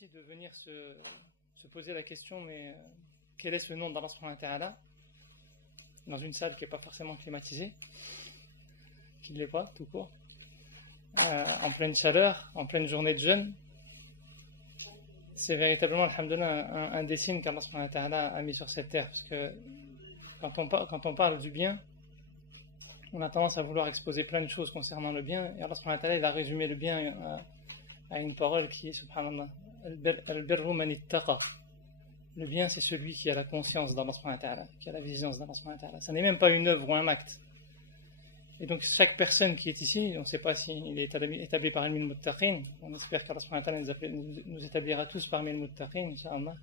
difficile de venir se poser la question, mais quel est ce nom d'Allah subhanahu wa ta'ala dans une salle qui n'est pas forcément climatisée, qui ne l'est pas, tout court, en pleine chaleur, en pleine journée de jeûne. C'est véritablement, alhamdoulilah, un des signes qu'Allah subhanahu wa ta'ala a mis sur cette terre, parce que quand on parle du bien, on a tendance à vouloir exposer plein de choses concernant le bien, et Allah subhanahu wa ta'ala il a résumé le bien à une parole qui est subhanallah, al-birru man ittaqa. Le bien, c'est celui qui a la conscience d'Allah subhanahu wa ta'ala, qui a la vigilance d'Allah subhanahu wa ta'ala. Ça n'est même pas une œuvre ou un acte. Et donc chaque personne qui est ici, on ne sait pas s'il est établi parmi les muttaqin, on espère qu'Allah subhanahu wa ta'ala nous établira tous parmi les muttaqin, Inch'Allah.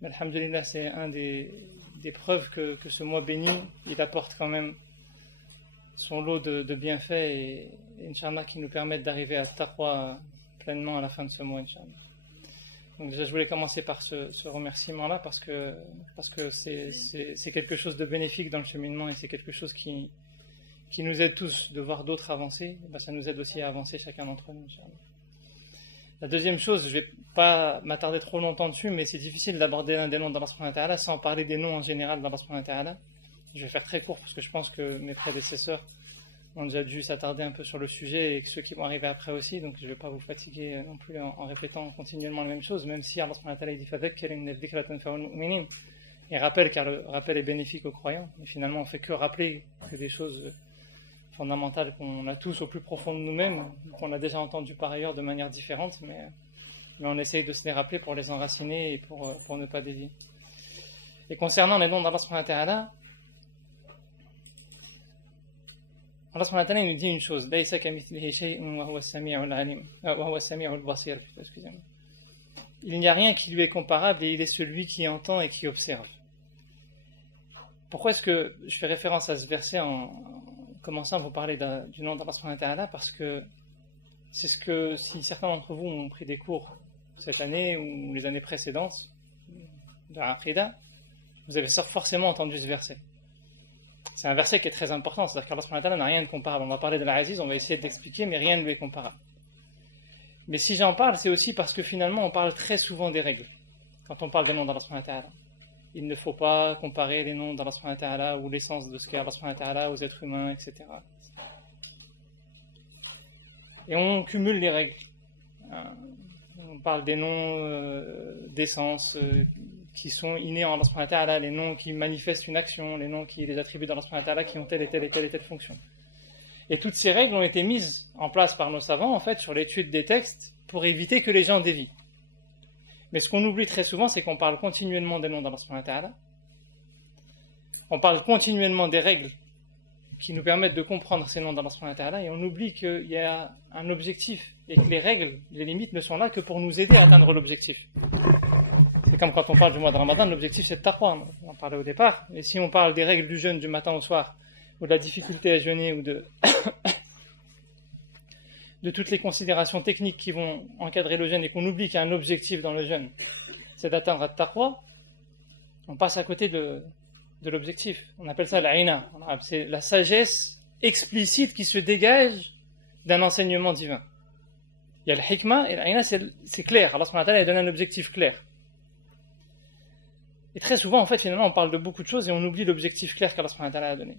Mais alhamdulillah, c'est un des preuves que ce mois béni, il apporte quand même son lot de bienfaits et Inch'Allah qui nous permettent d'arriver à taqwa pleinement à la fin de ce mois, Inch'Allah. Donc déjà je voulais commencer par ce remerciement-là parce que c'est quelque chose de bénéfique dans le cheminement et c'est quelque chose qui nous aide tous de voir d'autres avancer. Ben, ça nous aide aussi à avancer chacun d'entre nous, Inch'Allah. La deuxième chose, je ne vais pas m'attarder trop longtemps dessus, mais c'est difficile d'aborder l'un des noms d'Allah subhanahu wa ta'ala sans parler des noms en général d'Allah subhanahu wa ta'ala. Je vais faire très court parce que je pense que mes prédécesseurs ont déjà dû s'attarder un peu sur le sujet et que ceux qui vont arriver après aussi, donc je ne vais pas vous fatiguer non plus en répétant continuellement la même chose, même si Allah subhanahu wa ta'ala dit fadhakkir inna dhikra tanfa'ul mu'minin. Il rappelle car le rappel est bénéfique aux croyants, mais finalement on fait que rappeler que des choses fondamentales qu'on a tous au plus profond de nous-mêmes, qu'on a déjà entendues par ailleurs de manière différente, mais on essaye de se les rappeler pour les enraciner et pour ne pas dévier. Et concernant les noms d'Allah subhanahu wa ta'ala, Allah subhanahu wa ta'ala nous dit une chose, laysa kamithlihi shay'un wa huwa as-sami'ul 'alim, wa huwa as-sami'ul basir, excusez-moi. Il n'y a rien qui lui est comparable et il est celui qui entend et qui observe. Pourquoi est-ce que je fais référence à ce verset en commençant à vous parler du nom d'Allah subhanahu wa ta'ala? Parce que c'est ce que, si certains d'entre vous ont pris des cours cette année ou les années précédentes de l'Aqidah, vous avez forcément entendu ce verset. C'est un verset qui est très important, c'est-à-dire qu'Allah subhanahu wa ta'ala n'a rien de comparable. On va parler de l'Aziz, on va essayer de l'expliquer, mais rien ne lui est comparable. Mais si j'en parle, c'est aussi parce que finalement on parle très souvent des règles quand on parle des noms d'Allah subhanahu wa ta'ala. Il ne faut pas comparer les noms d'Allah subhanahu wa ta'ala ou l'essence de ce qu'est Allah subhanahu wa ta'ala aux êtres humains, etc. Et on cumule les règles. On parle des noms d'essence qui sont innés en Allah subhanahu wa ta'ala, les noms qui manifestent une action, les noms qui les attribuent d'Allah subhanahu wa ta'ala qui ont telle et telle fonction. Et toutes ces règles ont été mises en place par nos savants, en fait, sur l'étude des textes pour éviter que les gens dévient. Mais ce qu'on oublie très souvent, c'est qu'on parle continuellement des noms d'Allah subhanahu wa ta'ala. On parle continuellement des règles qui nous permettent de comprendre ces noms d'Allah subhanahu wa ta'ala et on oublie qu'il y a un objectif et que les règles, les limites ne sont là que pour nous aider à atteindre l'objectif. C'est comme quand on parle du mois de Ramadan, l'objectif c'est le taqwa, on en parlait au départ. Et si on parle des règles du jeûne du matin au soir, ou de la difficulté à jeûner, ou de toutes les considérations techniques qui vont encadrer le jeûne et qu'on oublie qu'il y a un objectif dans le jeûne, c'est d'atteindre le taqwa, on passe à côté de l'objectif. On appelle ça l'a'ina. C'est la sagesse explicite qui se dégage d'un enseignement divin. Il y a le hikmah et l'a'ina, c'est clair. Allah subhanahu wa ta'ala donne un objectif clair. Et très souvent, en fait, finalement, on parle de beaucoup de choses et on oublie l'objectif clair qu'Allah subhanahu wa ta'ala a donné.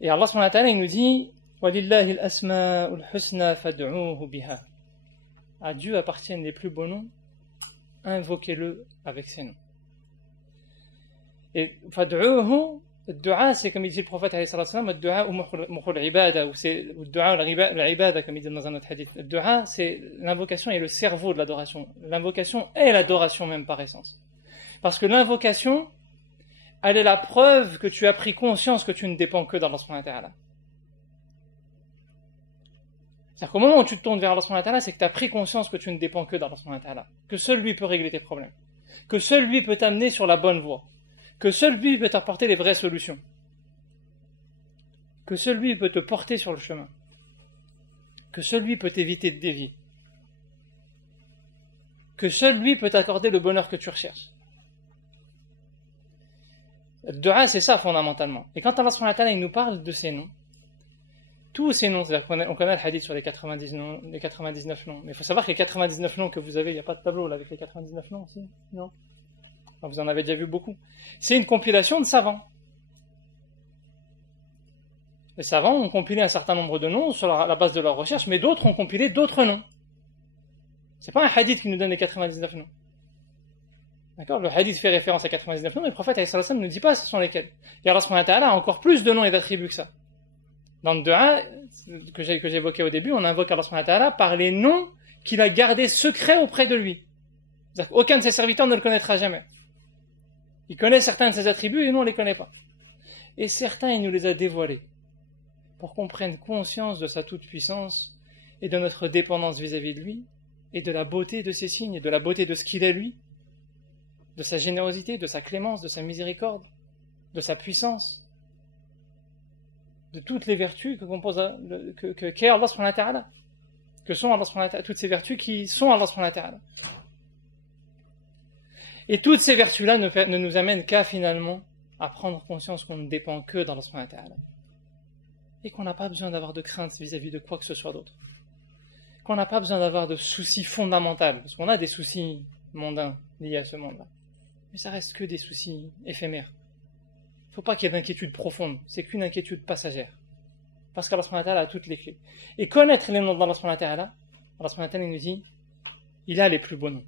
Et Allah subhanahu wa ta'ala, il nous dit وَلِلَّهِ الْأَسْمَاءُ الْحُسْنَى فَادْعُوهُ بِهَا. À Dieu appartiennent les plus beaux noms, invoquez-le avec ses noms. Et فَادْعُوهُ, le dua, c'est comme il dit le prophète alayhi salatu wa sallam, le dua ou mukhul ibada, ou c'est le dua ou l'ibada, comme il dit dans un autre hadith. Le dua, c'est l'invocation et le cerveau de l'adoration. L'invocation est l'adoration même par essence. Parce que l'invocation, elle est la preuve que tu as pris conscience que tu ne dépends que d'Allah subhanahu wa ta'ala. C'est-à-dire qu'au moment où tu te tournes vers Allah subhanahu wa ta'ala, c'est que tu as pris conscience que tu ne dépends que d'Allah subhanahu wa ta'ala. Que seul lui peut régler tes problèmes. Que seul lui peut t'amener sur la bonne voie. Que seul lui peut t'apporter les vraies solutions. Que seul lui peut te porter sur le chemin. Que seul lui peut t'éviter de dévier. Que seul lui peut t'accorder le bonheur que tu recherches. Le dua, c'est ça fondamentalement. Et quand Allah subhanahu wa ta'ala il nous parle de ces noms, tous ces noms, c'est-à-dire qu'on connaît le hadith sur les 99 noms, mais il faut savoir que les 99 noms que vous avez, il n'y a pas de tableau là avec les 99 noms aussi, non? Enfin, vous en avez déjà vu beaucoup. C'est une compilation de savants. Les savants ont compilé un certain nombre de noms sur la base de leurs recherches, mais d'autres ont compilé d'autres noms. C'est pas un hadith qui nous donne les 99 noms. D'accord? Le hadith fait référence à 99 noms, mais le prophète sallallahu alayhi wa sallam ne nous dit pas ce sont lesquels. Et Allah subhanahu wa ta'ala a encore plus de noms et d'attributs que ça. Dans le dua que j'évoquais au début, on invoque Allah subhanahu wa ta'ala par les noms qu'il a gardés secrets auprès de lui. C'est-à-dire qu'aucun de ses serviteurs ne le connaîtra jamais. Il connaît certains de ses attributs et nous on ne les connaît pas. Et certains il nous les a dévoilés pour qu'on prenne conscience de sa toute-puissance et de notre dépendance vis-à-vis de lui et de la beauté de ses signes et de la beauté de ce qu'il est lui, de sa générosité, de sa clémence, de sa miséricorde, de sa puissance, de toutes les vertus qu'est Allah subhanahu wa ta'ala, que sont Allah subhanahu wa ta'ala, toutes ces vertus qui sont Allah subhanahu wa ta'ala. Et toutes ces vertus-là ne nous amènent qu'à finalement à prendre conscience qu'on ne dépend que d'Allah subhanahu wa ta'ala. Et qu'on n'a pas besoin d'avoir de crainte vis-à-vis de quoi que ce soit d'autre. Qu'on n'a pas besoin d'avoir de soucis fondamentaux, parce qu'on a des soucis mondains liés à ce monde-là. Mais ça reste que des soucis éphémères. Il ne faut pas qu'il y ait d'inquiétude profonde, c'est qu'une inquiétude passagère. Parce qu'Allah subhanahu wa ta'ala a toutes les clés. Et connaître les noms d'Allah subhanahu wa ta'ala, Allah subhanahu wa ta'ala nous dit, il a les plus beaux noms.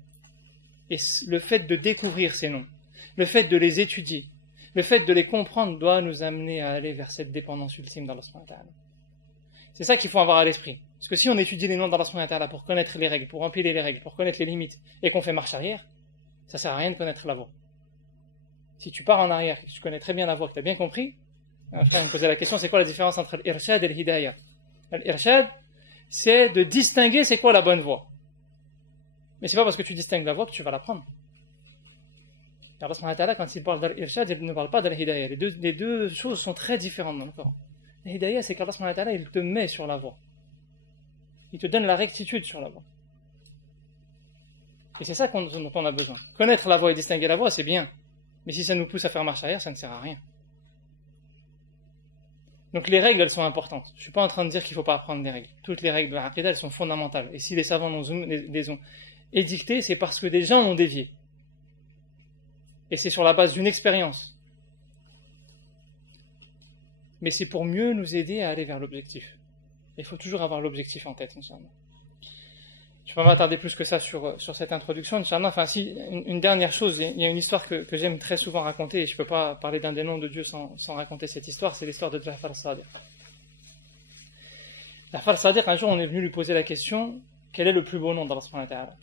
Et le fait de découvrir ces noms, le fait de les étudier, le fait de les comprendre doit nous amener à aller vers cette dépendance ultime d'Allah subhanahu wa ta'ala. C'est ça qu'il faut avoir à l'esprit. Parce que si on étudie les noms d'Allah subhanahu wa ta'ala pour connaître les règles, pour empiler les règles, pour connaître les limites, et qu'on fait marche arrière, ça sert à rien de connaître la voie. Si tu pars en arrière, que tu connais très bien la voie, que tu as bien compris, un frère me posait la question, c'est quoi la différence entre l'irshad et l'hidayah? L'irshad, c'est de distinguer c'est quoi la bonne voie. Mais c'est pas parce que tu distingues la voie que tu vas la prendre. Et Allah subhanahu wa ta'ala, quand il parle d'al-irshad, il ne parle pas de l'hidayah. Les deux choses sont très différentes dans le Coran. L'hidayah, c'est qu'Allah subhanahu wa ta'ala, il te met sur la voie. Il te donne la rectitude sur la voie. Et c'est ça dont on a besoin. Connaître la voie et distinguer la voie, c'est bien. Mais si ça nous pousse à faire marche arrière, ça ne sert à rien. Donc les règles, elles sont importantes. Je ne suis pas en train de dire qu'il ne faut pas apprendre des règles. Toutes les règles de l'aqida, elles sont fondamentales. Et si les savants les ont édictées, c'est parce que des gens ont dévié. Et c'est sur la base d'une expérience. Mais c'est pour mieux nous aider à aller vers l'objectif. Il faut toujours avoir l'objectif en tête, Inch'Allah. Je ne vais pas m'attarder plus que ça sur cette introduction, Inch'Allah. Enfin, si, une dernière chose, il y a une histoire que j'aime très souvent raconter, et je ne peux pas parler d'un des noms de Dieu sans raconter cette histoire, c'est l'histoire de Ja'far al-Sadiq. Ja'far al-Sadiq, un jour, on est venu lui poser la question, quel est le plus beau nom d'Allah subhanahu wa ta'ala?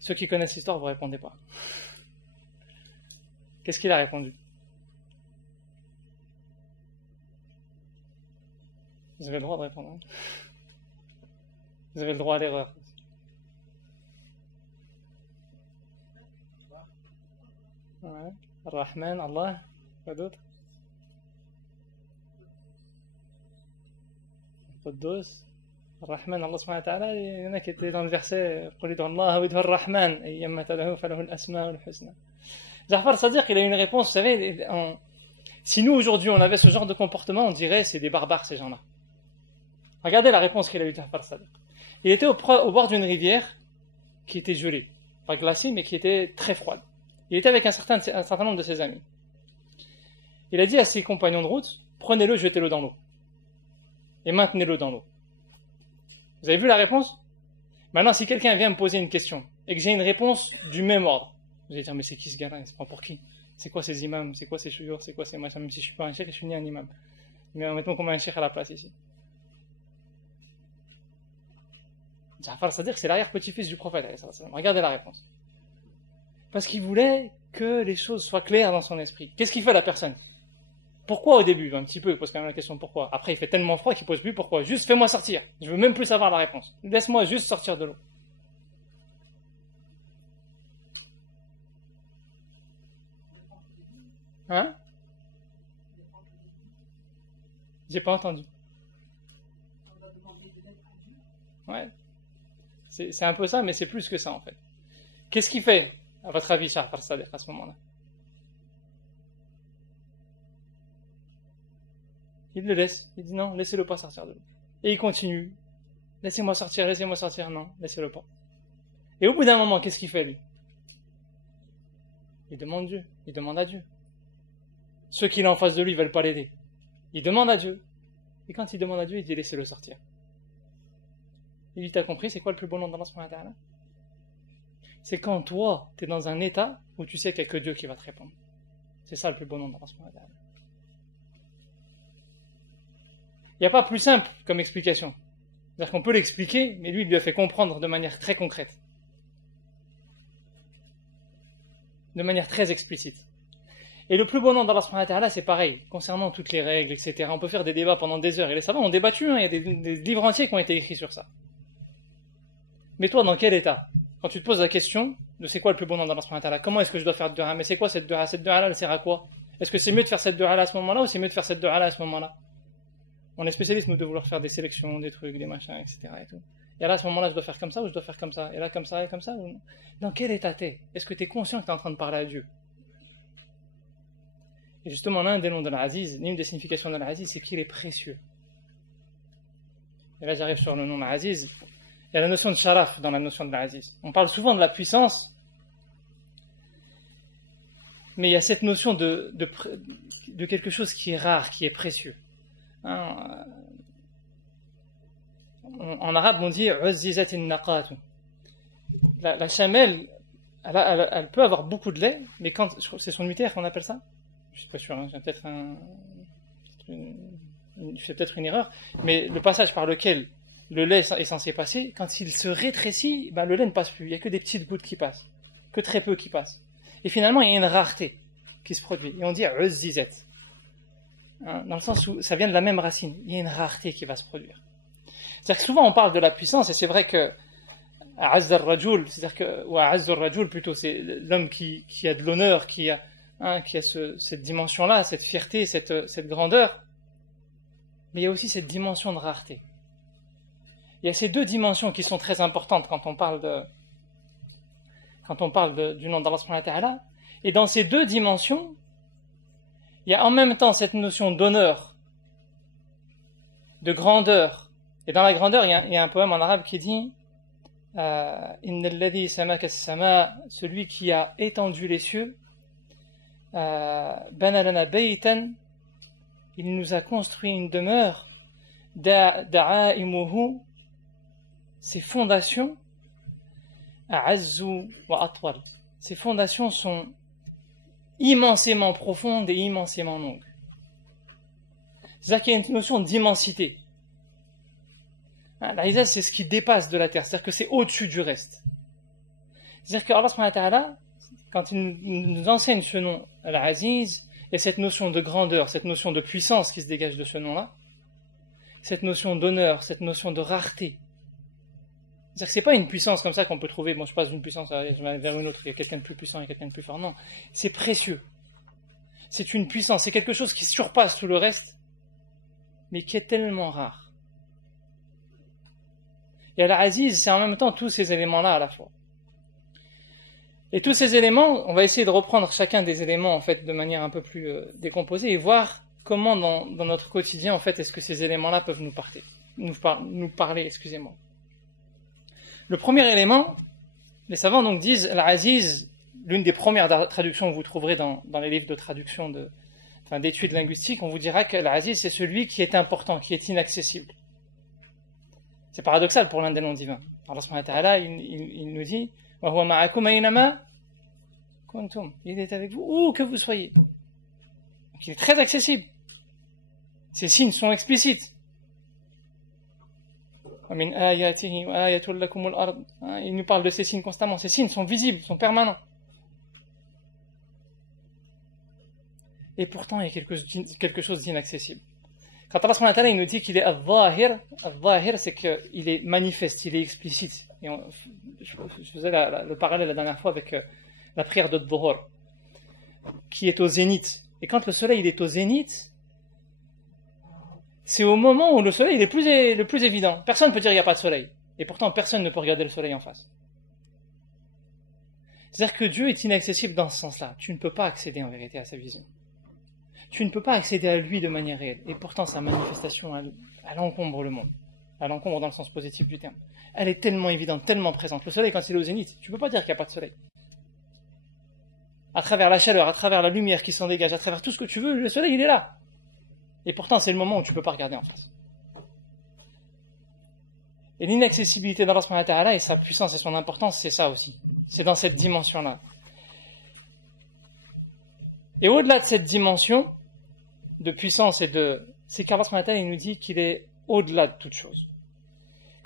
Ceux qui connaissent l'histoire, vous ne répondez pas. Qu'est-ce qu'il a répondu? Vous avez le droit de répondre. Hein? Vous avez le droit à l'erreur. Ouais. Ar-Rahman, Allah, quoi d'autre? Quddus. Ar-Rahman, Allah subhanahu wa ta'ala, il y en a qui étaient dans le verset Qul ud'u Allah wa ud'u ar-Rahman, ayyamma tad'u falahu al-asma'ul husna. Ja'far al-Sadiq, il a une réponse, vous savez, si nous aujourd'hui on avait ce genre de comportement, on dirait c'est des barbares ces gens-là. Regardez la réponse qu'il a eue, Ja'far al-Sadiq. Il était au bord d'une rivière qui était gelée, pas glacée, mais qui était très froide. Il était avec un certain nombre de ses amis. Il a dit à ses compagnons de route, prenez-le, jetez-le dans l'eau. Et maintenez-le dans l'eau. Vous avez vu la réponse? Maintenant, si quelqu'un vient me poser une question, et que j'ai une réponse du même ordre, vous allez dire, mais c'est qui ce gars-là? Il se prend pour qui? C'est quoi ces imams? C'est quoi ces chouyours? C'est quoi ces machins? Même si je suis pas un cheikh, je suis ni un imam. Mais mettons comme un cheikh à la place ici. Ja'far al-Sadiq, c'est l'arrière-petit-fils du prophète. Regardez la réponse. Parce qu'il voulait que les choses soient claires dans son esprit. Qu'est-ce qu'il fait la personne? Pourquoi au début? Un petit peu, il pose quand même la question pourquoi. Après, il fait tellement froid qu'il pose plus pourquoi. Juste fais-moi sortir. Je veux même plus savoir la réponse. Laisse-moi juste sortir de l'eau. Hein? J'ai pas entendu. Ouais. C'est un peu ça, mais c'est plus que ça en fait. Qu'est-ce qu'il fait, à votre avis, Ja'far al-Sadiq, à ce moment-là? Il le laisse. Il dit non, laissez-le pas sortir de l'eau. Et il continue. Laissez-moi sortir, non, laissez-le pas. Et au bout d'un moment, qu'est-ce qu'il fait lui? Il demande Dieu, il demande à Dieu. Ceux qui sont en face de lui ne veulent pas l'aider. Il demande à Dieu. Et quand il demande à Dieu, il dit laissez-le sortir. Il dit, t'as compris, c'est quoi le plus beau nom d'Allah subhanahu wa ta'ala? C'est quand toi, tu es dans un état où tu sais qu'il n'y a que Dieu qui va te répondre. C'est ça le plus beau nom d'Allah subhanahu wa ta'ala. Il n'y a pas plus simple comme explication. C'est-à-dire qu'on peut l'expliquer, mais lui, il lui a fait comprendre de manière très concrète. De manière très explicite. Et le plus beau nom d'Allah subhanahu wa ta'ala, c'est pareil, concernant toutes les règles, etc. On peut faire des débats pendant des heures, et les savants ont débattu, hein, il y a des livres entiers qui ont été écrits sur ça. Mais toi, dans quel état? Quand tu te poses la question de c'est quoi le plus beau nom d'Allah subhanahu wa ta'ala, comment est-ce que je dois faire de dua? Mais c'est quoi cette dua? Cette dua-là, elle sert à quoi? Est-ce que c'est mieux de faire cette dua-là à ce moment-là, ou c'est mieux de faire cette dua-là à ce moment-là? On est spécialiste, nous, de vouloir faire des sélections, des trucs, des machins, etc. Et tout. Et là, à ce moment-là, je dois faire comme ça, ou je dois faire comme ça? Et là, comme ça, et comme ça? Ou... Dans quel état t'es? Est-ce que t'es conscient que t'es en train de parler à Dieu? Et justement, l'un des noms de l'Aziz, l'une des significations de l'Aziz, c'est qu'il est précieux. Et là, j'arrive sur le nom de l'Aziz. Il y a la notion de sharaf dans la notion de l'Aziz. On parle souvent de la puissance, mais il y a cette notion de quelque chose qui est rare, qui est précieux. Hein, en arabe, on dit uzzizatin naqatu. La chamelle, elle peut avoir beaucoup de lait, mais quand c'est son utère qu'on appelle ça. Je suis pas sûr, hein, j'ai peut-être c'est peut-être une erreur, mais le passage par lequel le lait est censé passer, quand il se rétrécit, ben le lait ne passe plus, il n'y a que des petites gouttes qui passent, que très peu qui passent. Et finalement, il y a une rareté qui se produit, et on dit uzzizat, hein, dans le sens où ça vient de la même racine, il y a une rareté qui va se produire. C'est-à-dire que souvent on parle de la puissance, et c'est vrai que Azz al-Rajul, c'est-à-dire que, ou Azz al-Rajul plutôt, c'est l'homme qui a de l'honneur, qui a cette dimension-là, cette fierté, cette grandeur. Mais il y a aussi cette dimension de rareté. Il y a ces deux dimensions qui sont très importantes quand on parle du nom d'Allah subhanahu wa ta'ala. Et dans ces deux dimensions, il y a en même temps cette notion d'honneur, de grandeur. Et dans la grandeur, il y a un poème en arabe qui dit Inna alladhi samaka as-sama, celui qui a étendu les cieux, bana lana baytan, il nous a construit une demeure, da'aimuhu, ses fondations, a'azzu wa atwal, ses fondations sont immensément profondes et immensément longues. C'est-à-dire qu'il y a une notion d'immensité. L'Aziz, c'est ce qui dépasse de la terre, c'est-à-dire que c'est au-dessus du reste. C'est-à-dire que Allah subhanahu wa ta'ala, quand il nous enseigne ce nom, Al-Aziz, et cette notion de grandeur, cette notion de puissance qui se dégage de ce nom-là, cette notion d'honneur, cette notion de rareté. C'est-à-dire que c'est pas une puissance comme ça qu'on peut trouver, bon, je passe d'une puissance vers une autre, il y a quelqu'un de plus puissant, il y a quelqu'un de plus fort. Non, c'est précieux. C'est une puissance, c'est quelque chose qui surpasse tout le reste, mais qui est tellement rare. Et Al-Aziz, c'est en même temps tous ces éléments-là à la fois. Et tous ces éléments, on va essayer de reprendre chacun des éléments en fait de manière un peu plus décomposée et voir comment dans notre quotidien en fait est-ce que ces éléments-là peuvent nous parler, excusez-moi. Le premier élément, les savants donc disent Al-Aziz, l'une des premières traductions que vous trouverez dans les livres de traduction d'études linguistiques, on vous dira que Al-Aziz c'est celui qui est important, qui est inaccessible. C'est paradoxal pour l'un des noms divins. Allah subhanahu wa ta'ala, il nous dit il est avec vous où que vous soyez. Donc il est très accessible. Ces signes sont explicites. Il nous parle de ces signes constamment. Ces signes sont visibles, sont permanents. Et pourtant, il y a quelque chose d'inaccessible. Quand Allah subhanahu wa ta'ala, il nous dit qu'il est al-zahir, c'est qu'il est manifeste, il est explicite. Et je faisais le parallèle la dernière fois avec la prière de Dhuhr, qui est au zénith. Et quand le soleil il est au zénith, c'est au moment où le soleil il est le plus évident. Personne ne peut dire il n'y a pas de soleil. Et pourtant, personne ne peut regarder le soleil en face. C'est-à-dire que Dieu est inaccessible dans ce sens-là. Tu ne peux pas accéder en vérité à sa vision. tu ne peux pas accéder à lui de manière réelle. Et pourtant, sa manifestation, elle encombre le monde. Elle encombre dans le sens positif du terme. Elle est tellement évidente, tellement présente. Le soleil, quand il est au zénith, tu ne peux pas dire qu'il n'y a pas de soleil. À travers la chaleur, à travers la lumière qui s'en dégage, à travers tout ce que tu veux, le soleil, il est là. Et pourtant, c'est le moment où tu ne peux pas regarder en face. Et l'inaccessibilité d'Allah subhanahu wa ta'ala et sa puissance et son importance, c'est ça aussi. C'est dans cette dimension-là. Et au-delà de cette dimension de puissance c'est qu'Allah subhanahu wa ta'ala, il nous dit qu'il est au-delà de toute chose.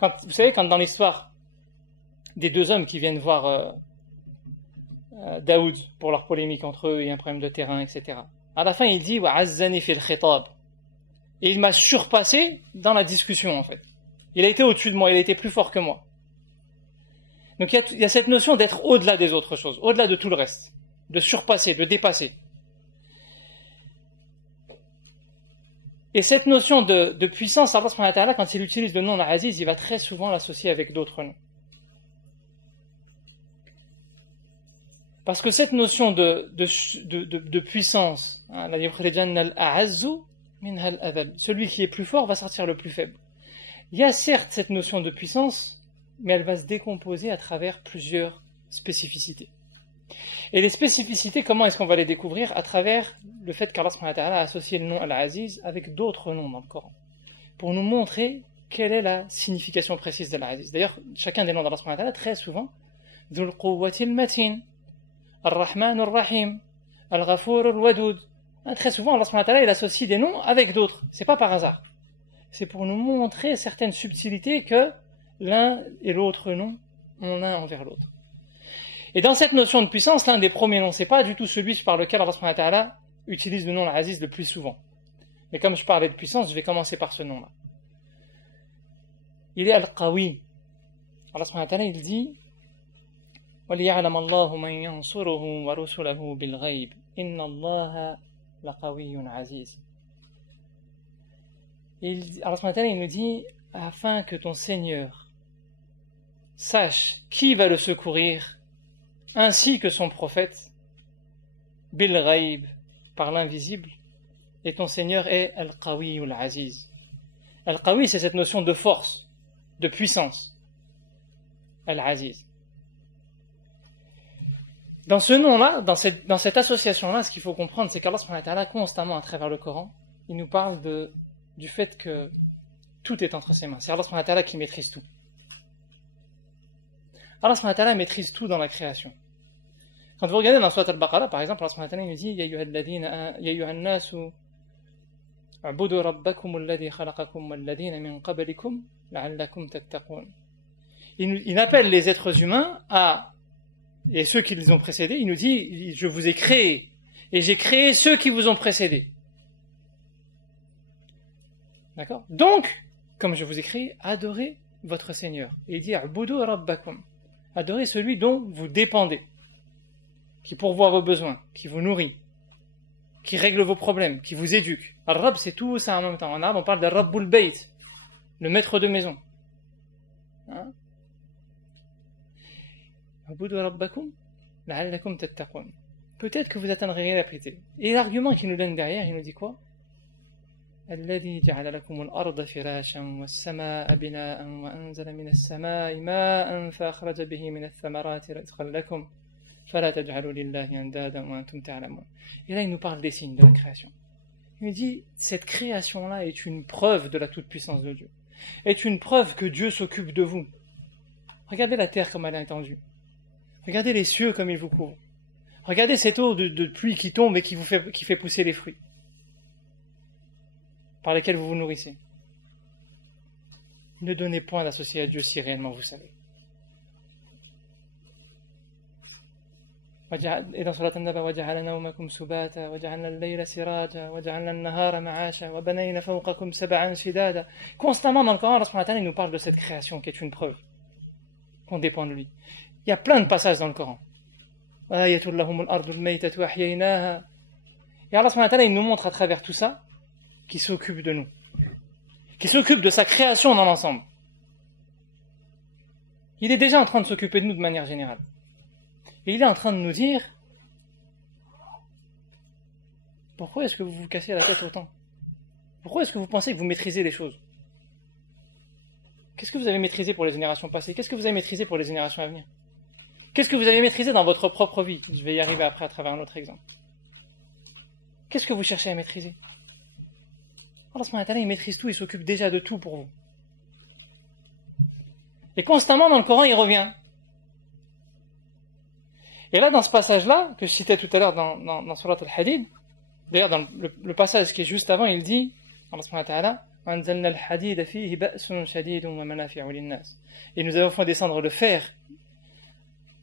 Vous savez, quand dans l'histoire des deux hommes qui viennent voir Daoud pour leur polémique entre eux et un problème de terrain, etc. À la fin, il dit « Wa'azzani fil khitab » et il m'a surpassé dans la discussion, en fait. Il a été au-dessus de moi, il a été plus fort que moi. Donc il y a cette notion d'être au-delà des autres choses, au-delà de tout le reste, de surpasser, de dépasser. Et cette notion de puissance, Allah subhanahu wa ta'ala, quand il utilise le nom Al-Aziz, il va très souvent l'associer avec d'autres noms. Parce que cette notion de puissance, celui qui est plus fort va sortir le plus faible. Il y a certes cette notion de puissance, mais elle va se décomposer à travers plusieurs spécificités. Et les spécificités, comment est-ce qu'on va les découvrir? À travers le fait qu'Allah subhanahu wa ta'ala a associé le nom Al-Aziz avec d'autres noms dans le Coran, pour nous montrer quelle est la signification précise d'Al-Aziz. D'ailleurs, chacun des noms d'Allah subhanahu wa ta'ala, très souvent, Dhul Quwwatil Matin, Ar-Rahman Ar-Rahim, Al-Ghafour Al-Wadud. Très souvent, Allah subhanahu wa ta'ala, il associe des noms avec d'autres. C'est pas par hasard. C'est pour nous montrer certaines subtilités que l'un et l'autre nom ont l'un envers l'autre. Et dans cette notion de puissance, l'un des premiers noms, c'est pas du tout celui par lequel Allah subhanahu wa ta'ala utilise le nom Al-Aziz le plus souvent. Mais comme je parlais de puissance, je vais commencer par ce nom-là. Il est Al-Qawi. Allah subhanahu wa ta'ala, il dit وَلِيَعْلَمَ اللَّهُ مَنْ يَنْصُرُهُ وَرُسُلَهُ بِالْغَيْبِ إِنَّ اللَّهَ لَقَوِيٌّ عَزِيزٌ. Allah subhanahu wa ta'ala, il nous dit, afin que ton Seigneur sache qui va le secourir, ainsi que son prophète, bil ghaib, par l'invisible, et ton Seigneur est Al-Qawi ou Al-Aziz. Al-Qawi, c'est cette notion de force, de puissance. Al-Aziz. Dans ce nom-là, dans cette association-là, ce qu'il faut comprendre, c'est qu'Allah subhanahu wa ta'ala, constamment à travers le Coran, il nous parle du fait que tout est entre ses mains. C'est Allah subhanahu wa ta'ala qui maîtrise tout. Allah subhanahu wa ta'ala maîtrise tout dans la création. Quand vous regardez dans Surat Al-Baqarah, par exemple, Allah subhanahu wa ta'ala nous dit Ya ayyuhan nasu a'budu rabbakum alladhi khalaqakum walladhina min qablikum la'allakum tattaqun. Il appelle les êtres humains et ceux qui les ont précédés, il nous dit je vous ai créé et j'ai créé ceux qui vous ont précédés. D'accord? Donc, comme je vous ai créé, adorez votre Seigneur. Et il dit a'budu rabbakum. Adorez celui dont vous dépendez, qui pourvoit vos besoins, qui vous nourrit, qui règle vos problèmes, qui vous éduque. Al-Rabb, c'est tout ça en même temps. En arabe, on parle de Rabbul Bayt, le maître de maison. Hein? Abudu rabbakum la'allakum tattaqun. Peut-être que vous atteindrez la piété. Et l'argument qu'il nous donne derrière, il nous dit quoi? الذي جعل لكم الأرض فراشا والسماء بناء وأنزل من السماء ماء فأخرج به من الثمرات رزقا لكم فلا تجعلوا لله أندادا وأنتم تعلمون. Et là il nous parle des signes de la création. Il nous dit cette création-là est une preuve de la toute-puissance de Dieu, est une preuve que Dieu s'occupe de vous. Regardez la terre comme elle est étendue, regardez les cieux comme ils vous couvrent, regardez cette eau de pluie qui tombe et qui fait pousser les fruits par lesquels vous vous nourrissez. Ne donnez point d'associer à Dieu si réellement vous savez. Et dans Surat An-Naba, وَجَعَلَ نَوْمَكُمْ سُبَاتًا وَجَعَلْنَا اللَّيْلَ سِرَاجًا وَجَعَلْنَا النَّهَارَ مَعَاشًا وَبَنَيْنَا فَوْقَكُمْ سَبْعًا شِدَادًا. Constamment dans le Coran, Allah subhanahu wa ta'ala nous parle de cette création qui est une preuve qu'on dépend de lui. Il y a plein de passages dans le Coran. وَآيَةٌ لَهُمُ الْأَرْضُ الْمَيْتَةُ وَأَحْيَيْنَاهَا. Et Allah subhanahu wa ta'ala il nous montre à travers tout ça qui s'occupe de nous, qui s'occupe de sa création dans l'ensemble. Il est déjà en train de s'occuper de nous de manière générale. Et il est en train de nous dire Pourquoi est-ce que vous vous cassez la tête autant? Pourquoi est-ce que vous pensez que vous maîtrisez les choses? Qu'est-ce que vous avez maîtrisé pour les générations passées? Qu'est-ce que vous avez maîtrisé pour les générations à venir? Qu'est-ce que vous avez maîtrisé dans votre propre vie? Je vais y arriver après à travers un autre exemple. Qu'est-ce que vous cherchez à maîtriser? Allah subhanahu wa ta'ala, il maîtrise tout, il s'occupe déjà de tout pour vous. Et constamment dans le Coran, il revient. Et là, dans ce passage-là, que je citais tout à l'heure dans Surat al-Hadid, d'ailleurs dans le passage qui est juste avant, il dit, Allah subhanahu wa ta'ala, أنزلنا الحديد فيه بأس شديد ومنافع للناس. Et nous avons fait descendre le fer.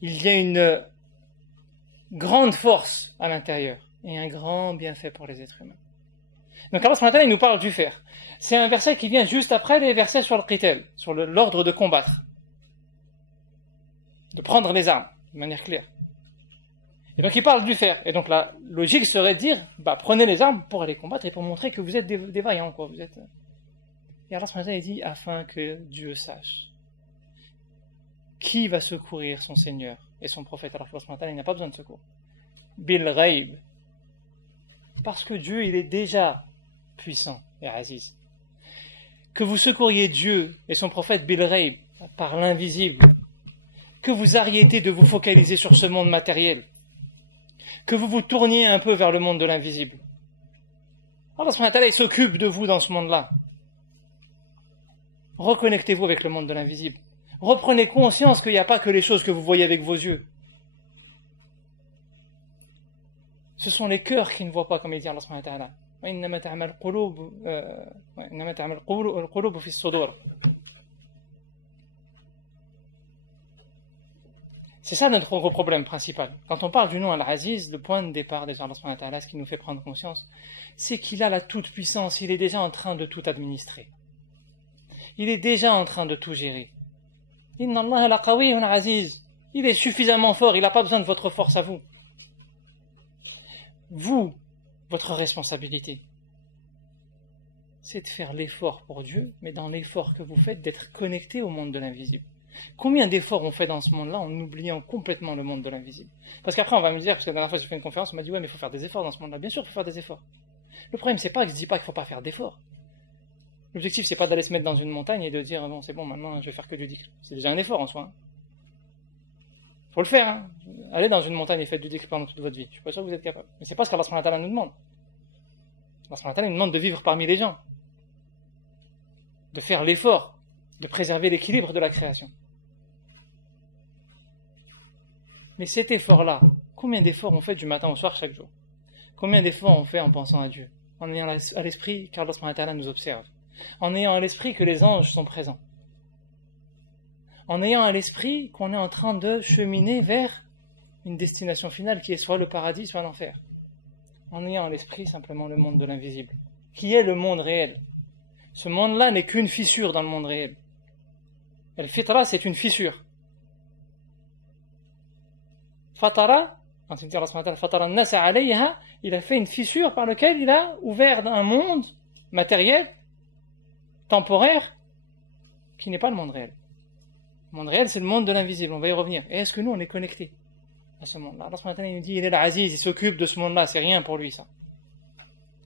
Il y a une grande force à l'intérieur et un grand bienfait pour les êtres humains. Donc Allah subhanahu wa ta'ala, il nous parle du fer. C'est un verset qui vient juste après les versets sur le qital, sur l'ordre de combattre, de prendre les armes de manière claire. Et donc il parle du fer. Et donc la logique serait de dire, prenez les armes pour aller combattre et pour montrer que vous êtes des vaillants, quoi. Vous êtes. Et Allah subhanahu wa ta'ala dit, afin que Dieu sache qui va secourir son Seigneur et son prophète. Alors Allah subhanahu wa ta'ala, il n'a pas besoin de secours. Bil ghaib. Parce que Dieu, il est déjà puissant et aziz. Que vous secouriez Dieu et son prophète bil ghaib, par l'invisible. Que vous arrêtiez de vous focaliser sur ce monde matériel. Que vous vous tourniez un peu vers le monde de l'invisible. Allah subhanahu wa ta'ala, il s'occupe de vous dans ce monde-là. Reconnectez-vous avec le monde de l'invisible. Reprenez conscience qu'il n'y a pas que les choses que vous voyez avec vos yeux. Ce sont les cœurs qui ne voient pas, comme il dit Allah subhanahu wa ta'ala. وَإِنَّمَا تَعْمَى الْقُلُوبُ فِي الصُّدُورِ. C'est ça notre gros problème principal. Quand on parle du nom Al-Aziz, le point de départ des Allah subhanahu wa ta'ala, ce qui nous fait prendre conscience, c'est qu'il a la toute-puissance, il est déjà en train de tout administrer. Il est déjà en train de tout gérer. Inna Allah la qawiyyun aziz. Il est suffisamment fort, il n'a pas besoin de votre force à vous. Vous, votre responsabilité, c'est de faire l'effort pour Dieu, mais dans l'effort que vous faites, d'être connecté au monde de l'invisible. Combien d'efforts on fait dans ce monde-là en oubliant complètement le monde de l'invisible? Parce qu'après on va me dire, parce que la dernière fois j'ai fait une conférence, on m'a dit ouais mais il faut faire des efforts dans ce monde-là. Bien sûr il faut faire des efforts. Le problème c'est pas que je dis pas qu'il faut pas faire d'efforts. L'objectif c'est pas d'aller se mettre dans une montagne et de dire bon c'est bon maintenant je vais faire que du dhikr. C'est déjà un effort en soi. Hein. Faut le faire. Hein. Allez dans une montagne et faites du dhikr pendant toute votre vie. Je suis pas sûr que vous êtes capable. Mais c'est pas ce qu'Allah subhanahu wa ta'ala nous demande. Allah subhanahu wa ta'ala nous demande de vivre parmi les gens, de faire l'effort, de préserver l'équilibre de la création. Mais cet effort-là, combien d'efforts on fait du matin au soir chaque jour? Combien d'efforts on fait en pensant à Dieu? En ayant à l'esprit qu'Allah subhanahu wa ta'ala nous observe. En ayant à l'esprit que les anges sont présents. En ayant à l'esprit qu'on est en train de cheminer vers une destination finale qui est soit le paradis, soit l'enfer. En ayant à l'esprit simplement le monde de l'invisible, qui est le monde réel. Ce monde-là n'est qu'une fissure dans le monde réel. Al-Fitra, c'est une fissure. Fatara, quand il dit Fatara nasa alayha, il a fait une fissure par laquelle il a ouvert un monde matériel, temporaire, qui n'est pas le monde réel. Le monde réel, c'est le monde de l'invisible, on va y revenir. Et est-ce que nous, on est connectés à ce monde-là? Allah subhanahu wa ta'ala nous dit, il est l'Aziz, il s'occupe de ce monde-là, c'est rien pour lui ça.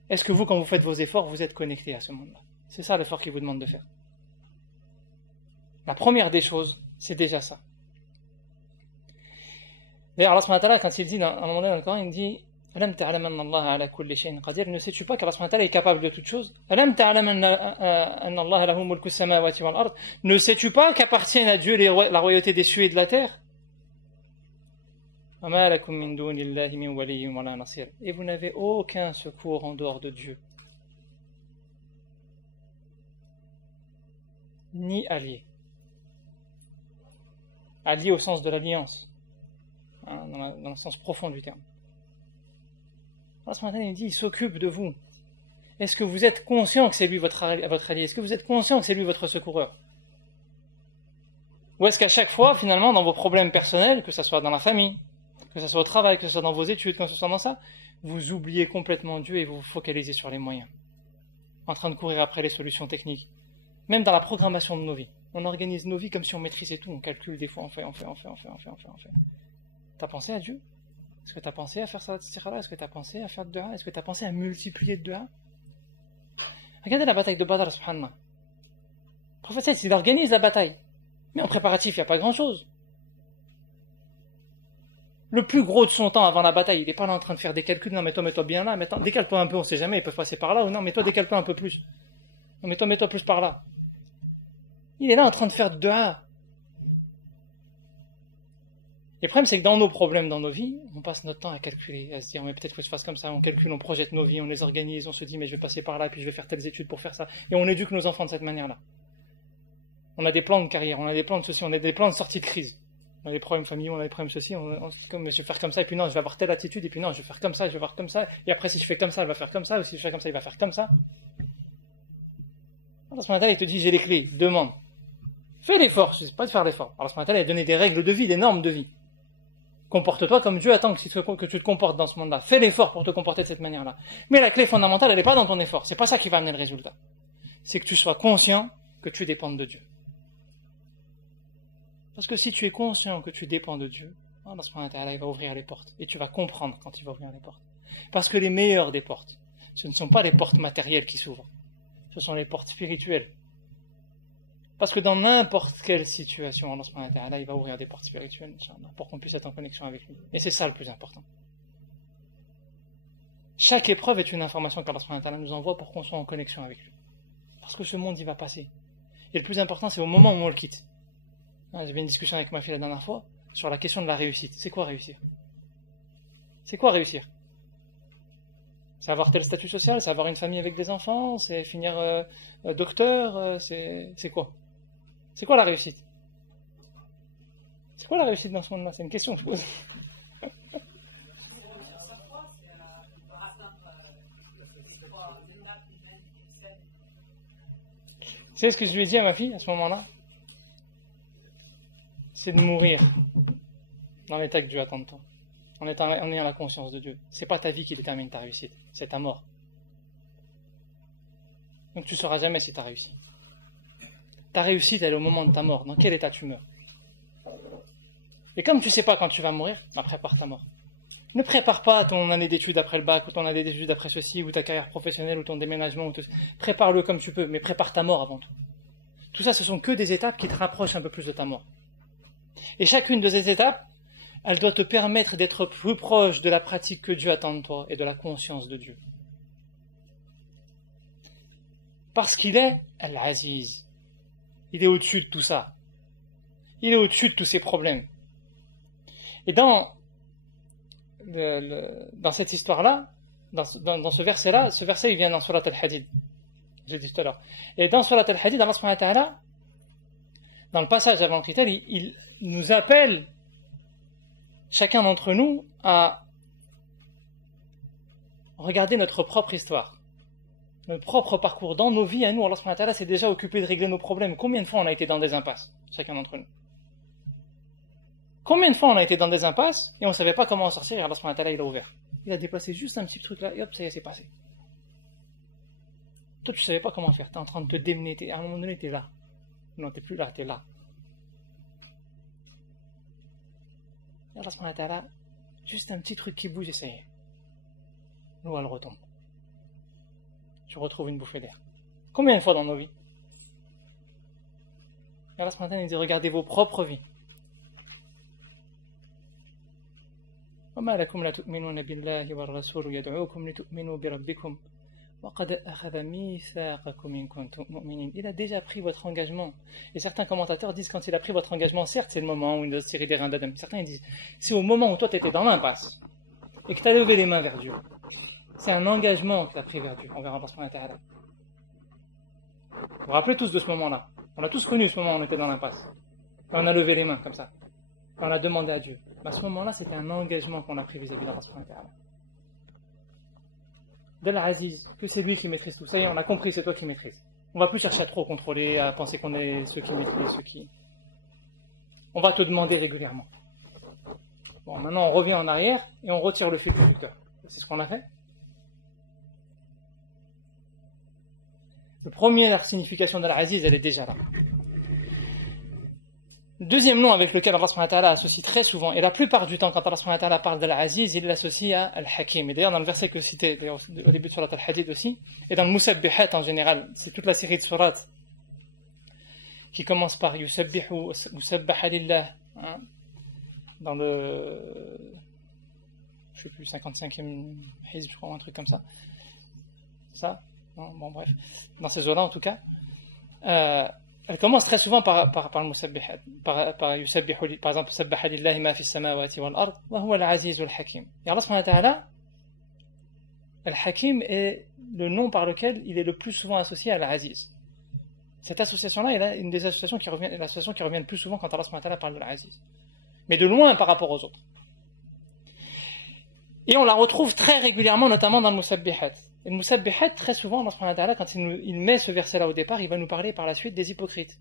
Est-ce que vous, quand vous faites vos efforts, vous êtes connectés à ce monde-là? C'est ça l'effort qu'il vous demande de faire. La première des choses, c'est déjà ça. D'ailleurs, Allah subhanahu wa ta'ala, quand il dit, à un moment donné dans le Coran, il dit Alam ta'lam anna Allah ala kulli shay'in qadir. Ne sais-tu pas qu'Allah subhanahu wa ta'ala est capable de toutes choses? Alam ta'lam anna Allah lahu mulku as-samawati wal ard. Ne sais-tu pas qu'appartiennent à Dieu la royauté des cieux et de la terre? Wa ma lakum min dunillahi min waliyyin wa la nasir. Et vous n'avez aucun secours en dehors de Dieu. Ni allié. Allié au sens de l'alliance. Hein, dans le sens profond du terme. Allah subhanahu wa ta'ala dit, il s'occupe de vous. Est-ce que vous êtes conscient que c'est lui votre allié? Est-ce que vous êtes conscient que c'est lui votre secoureur? Ou est-ce qu'à chaque fois, finalement, dans vos problèmes personnels, que ce soit dans la famille, que ce soit au travail, que ce soit dans vos études, que ce soit dans ça, vous oubliez complètement Dieu et vous vous focalisez sur les moyens, en train de courir après les solutions techniques. Même dans la programmation de nos vies. On organise nos vies comme si on maîtrisait tout, on calcule des fois, on fait. T'as pensé à Dieu? Est-ce que tu as pensé à faire salat istikhara? Est-ce que tu as pensé à faire de dua? Est-ce que tu as pensé à multiplier de dua? Regardez la bataille de Badr, subhanallah. Le prophète, il organise la bataille. Mais en préparatif, il n'y a pas grand-chose. Le plus gros de son temps avant la bataille, il n'est pas là en train de faire des calculs. Non, mets-toi bien là. Décale-toi un peu, on ne sait jamais, ils peuvent passer par là. Ou non, mets-toi, décale-toi un peu plus. Non, mets-toi plus par là. Il est là en train de faire de dua. Et le problème, c'est que dans nos problèmes, dans nos vies, on passe notre temps à calculer, à se dire, mais peut-être que je fasse comme ça, on calcule, on projette nos vies, on les organise, on se dit, mais je vais passer par là, puis je vais faire telles études pour faire ça. Et on éduque nos enfants de cette manière-là. On a des plans de carrière, on a des plans de ceci, on a des plans de sortie de crise. On a des problèmes familiaux, on a des problèmes ceci, on se dit, mais je vais faire comme ça, et puis non, je vais avoir telle attitude, et puis non, je vais faire comme ça, je vais faire comme ça, et après, si je fais comme ça, elle va faire comme ça, ou si je fais comme ça, il va faire comme ça. Alors, ce matin, il te dit, j'ai les clés, demande. Fais l'effort, je ne sais pas de faire l'effort. Alors, ce matin, il a donné des règles de vie, des normes de vie. Comporte-toi comme Dieu attend que tu te comportes dans ce monde-là. Fais l'effort pour te comporter de cette manière-là. Mais la clé fondamentale, elle n'est pas dans ton effort. C'est pas ça qui va amener le résultat. C'est que tu sois conscient que tu dépends de Dieu. Parce que si tu es conscient que tu dépends de Dieu, Allah subhanahu wa ta'ala, il va ouvrir les portes. Et tu vas comprendre quand il va ouvrir les portes. Parce que les meilleures des portes, ce ne sont pas les portes matérielles qui s'ouvrent. Ce sont les portes spirituelles. Parce que dans n'importe quelle situation, Allah subhanahu wa ta'ala, il va ouvrir des portes spirituelles, Inch'Allah, pour qu'on puisse être en connexion avec lui. Et c'est ça le plus important. Chaque épreuve est une information qu'Allah subhanahu wa ta'ala nous envoie pour qu'on soit en connexion avec lui. Parce que ce monde, il va passer. Et le plus important, c'est au moment où on le quitte. J'avais une discussion avec ma fille la dernière fois sur la question de la réussite. C'est quoi réussir? C'est quoi réussir? C'est avoir tel statut social, c'est avoir une famille avec des enfants, c'est finir docteur, c'est quoi? C'est quoi la réussite? C'est quoi la réussite dans ce monde-là? C'est une question que je pose. Tu sais ce que je lui ai dit à ma fille à ce moment-là? C'est de mourir dans l'état que Dieu attend de toi. En ayant la conscience de Dieu. C'est pas ta vie qui détermine ta réussite, c'est ta mort. Donc tu ne sauras jamais si tu as réussi. Ta réussite, elle est au moment de ta mort. Dans quel état tu meurs? Et comme tu ne sais pas quand tu vas mourir, prépare ta mort. Ne prépare pas ton année d'études après le bac, ou ton année d'études après ceci, ou ta carrière professionnelle, ou ton déménagement. Prépare-le comme tu peux, mais prépare ta mort avant tout. Tout ça, ce sont que des étapes qui te rapprochent un peu plus de ta mort. Et chacune de ces étapes, elle doit te permettre d'être plus proche de la pratique que Dieu attend de toi et de la conscience de Dieu. Parce qu'il est Al-Aziz. Il est au-dessus de tout ça. Il est au-dessus de tous ces problèmes. Et dans cette histoire-là, dans ce verset-là, ce verset il vient dans Surat Al-Hadid. J'ai dit tout à l'heure. Et dans Surat Al-Hadid, Allah subhanahu wa ta'ala, dans le passage avant le qital, il nous appelle chacun d'entre nous à regarder notre propre histoire, notre propre parcours dans nos vies à nous. Allah subhanahu wa ta'ala s'est déjà occupé de régler nos problèmes. Combien de fois on a été dans des impasses, chacun d'entre nous? Combien de fois on a été dans des impasses et on ne savait pas comment en sortir et Allah subhanahu wa ta'ala il a ouvert. Il a déplacé juste un petit truc là et hop, ça y est, c'est passé. Toi tu ne savais pas comment faire, tu es en train de te démener, à un moment donné tu es là. Non, tu n'es plus là, tu es là. Et Allah subhanahu wa ta'ala, juste un petit truc qui bouge et ça y est. L'eau elle retombe. Tu retrouves une bouffée d'air. Combien de fois dans nos vies? Et Allah subhanahu wa ta'ala dit regardez vos propres vies. وما لكم لا تؤمنون بالله والرسول يدعوكم لتؤمنوا بربكم وقد أخذ ميثاقكم إن كنتم مؤمنين. Il a déjà pris votre engagement. Et certains commentateurs disent quand il a pris votre engagement, certes c'est le moment où il doit se tirer des reins d'Adam. Certains ils disent c'est au moment où toi tu étais dans l'impasse et que tu as levé les mains vers Dieu. C'est un engagement que tu as pris vers Dieu. On verra par ta'ala. Vous vous rappelez tous de ce moment-là? On a tous connu ce moment où on était dans l'impasse. On a levé les mains comme ça. On a demandé à Dieu. À ce moment-là, c'était un engagement qu'on a pris vis-à-vis d'Allah subhanahu wa ta'ala. D'Al-Aziz, que c'est lui qui maîtrise tout. Ça y est, on a compris, c'est toi qui maîtrises. On va plus chercher à trop contrôler, à penser qu'on est ceux qui maîtrisent, ceux qui... On va te demander régulièrement. Bon, maintenant on revient en arrière et on retire le fil conducteur. C'est ce qu'on a fait. La première signification d'Al-Aziz, elle est déjà là. Deuxième nom avec lequel Allah subhanahu wa ta'ala associe très souvent, et la plupart du temps quand Allah subhanahu wa ta'ala parle d'Al-Aziz, il l'associe à Al-Hakim. Et d'ailleurs dans le verset que cité au début de surat Al-Hadid aussi, et dans le Musabbihat en général, c'est toute la série de surat qui commence par Yusabbihu Musabbaha lillah, hein, dans le, je sais plus, 55e hizb, je crois, un truc comme ça. Ça? Non, bon, bref. Dans ces eaux-là, en tout cas, elle commence très souvent par le musabbihat, par yusabbihu, par exemple, sabbaha lillahi ma fi samawati wal ard, wa huwa al-azizul hakim. Et Allah subhanahu wa ta'ala, al-hakim est le nom par lequel il est le plus souvent associé à al-aziz. Cette association-là est une des associations qui revient, l'association qui revient le plus souvent quand Allah subhanahu wa ta'ala parle de al-aziz. Mais de loin par rapport aux autres. Et on la retrouve très régulièrement, notamment dans le musabbihat. Et le musabbihat, très souvent, Allah subhanahu wa ta'ala, quand il met ce verset-là au départ, il va nous parler par la suite des hypocrites.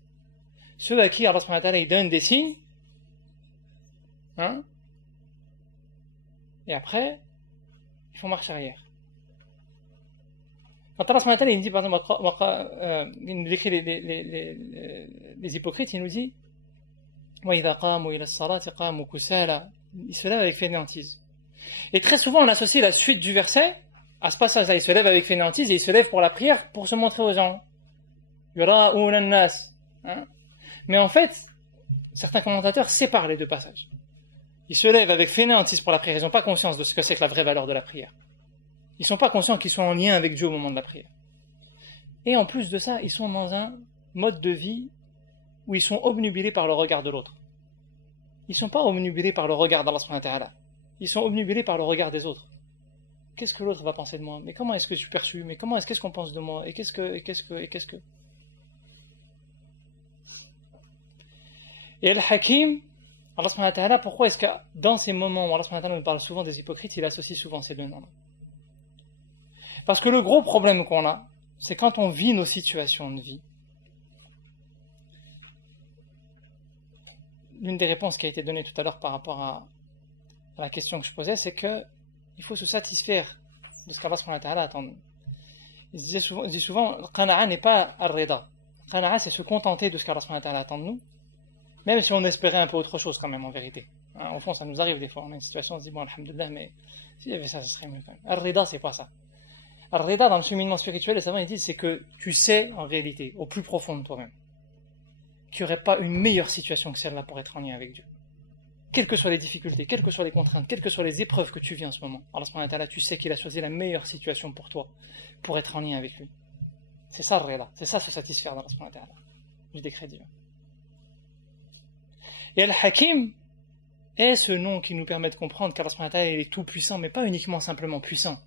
Ceux à qui Allah subhanahu wa ta'ala, il donne des signes, hein, et après, ils font marche arrière. Quand Allah subhanahu wa ta'ala, il nous dit, par exemple, il nous décrit les hypocrites, il nous dit, وَإِذَا قَامُوا إِلَى الصَّلَاةِ قَامُوا كُسَالَى. Ils se lèvent avec fainéantise. Et très souvent, on associe la suite du verset à ce passage-là. Ils se lèvent avec fainéantise et ils se lèvent pour la prière pour se montrer aux gens. يُرَاءُونَ النَّاسِ. Mais en fait, certains commentateurs séparent les deux passages. Ils se lèvent avec fainéantise pour la prière. Ils n'ont pas conscience de ce que c'est que la vraie valeur de la prière. Ils ne sont pas conscients qu'ils sont en lien avec Dieu au moment de la prière. Et en plus de ça, ils sont dans un mode de vie où ils sont obnubilés par le regard de l'autre. Ils ne sont pas obnubilés par le regard d'Allah subhanahu wa ta'ala. Ils sont obnubilés par le regard des autres. Qu'est-ce que l'autre va penser de moi? Mais comment est-ce que je suis perçu? Mais qu'est-ce qu'on pense de moi? Et qu'est-ce que... Et Al-Hakim, Allah subhanahu wa ta'ala, pourquoi est-ce que dans ces moments où Allah subhanahu wa ta'ala nous parle souvent des hypocrites, il associe souvent ces deux noms-là? Parce que le gros problème qu'on a, c'est quand on vit nos situations de vie. L'une des réponses qui a été donnée tout à l'heure par rapport à la question que je posais, c'est que il faut se satisfaire de ce qu'Allah subhanahu wa ta'ala attend de nous. Il dit souvent, qana'a n'est pas ar-rida. Qana'a, c'est se contenter de ce qu'Allah subhanahu wa ta'ala attend de nous, même si on espérait un peu autre chose quand même en vérité. Au fond, ça nous arrive des fois, on a une situation, on se dit bon, alhamdoulilah, mais s'il y avait ça, ce serait mieux quand même. Ar-rida, c'est pas ça. Ar-rida, dans le cheminement spirituel, les savants ils disent, c'est que tu sais en réalité, au plus profond de toi-même, qu'il n'y aurait pas une meilleure situation que celle-là pour être en lien avec Dieu. Quelles que soient les difficultés, quelles que soient les contraintes, quelles que soient les épreuves que tu vis en ce moment, Allah subhanahu wa ta'ala, tu sais qu'il a choisi la meilleure situation pour toi, pour être en lien avec lui. C'est ça le rida, c'est ça se satisfaire d'Allah subhanahu wa ta'ala, du décret divin. Et Al-Hakim est ce nom qui nous permet de comprendre qu'Allah subhanahu wa ta'ala est tout puissant, mais pas uniquement simplement puissant.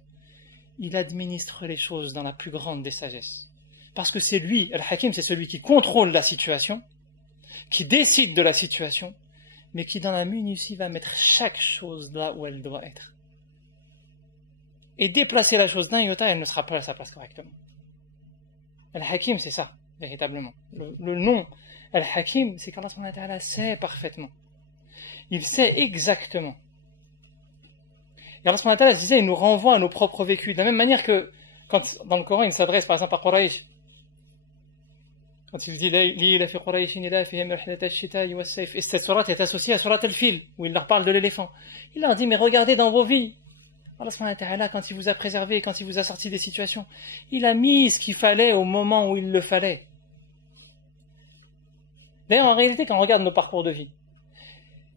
Il administre les choses dans la plus grande des sagesses. Parce que c'est lui, Al-Hakim, c'est celui qui contrôle la situation, qui décide de la situation, mais qui dans la minutie va mettre chaque chose là où elle doit être. Et déplacer la chose d'un iota, elle ne sera pas à sa place correctement. Al-Hakim, c'est ça, véritablement. Le nom Al-Hakim, c'est qu'Allah subhanahu wa ta'ala sait parfaitement. Il sait exactement. Et Allah subhanahu wa ta'ala, je disais, il nous renvoie à nos propres vécus. De la même manière que, quand dans le Coran, il s'adresse par exemple à Quraysh, quand il dit et cette sourate est associée à sourate al-Fil, où il leur parle de l'éléphant. Il leur dit, mais regardez dans vos vies. Allah subhanahu wa ta'ala, quand il vous a préservé, quand il vous a sorti des situations, il a mis ce qu'il fallait au moment où il le fallait. D'ailleurs, en réalité, quand on regarde nos parcours de vie,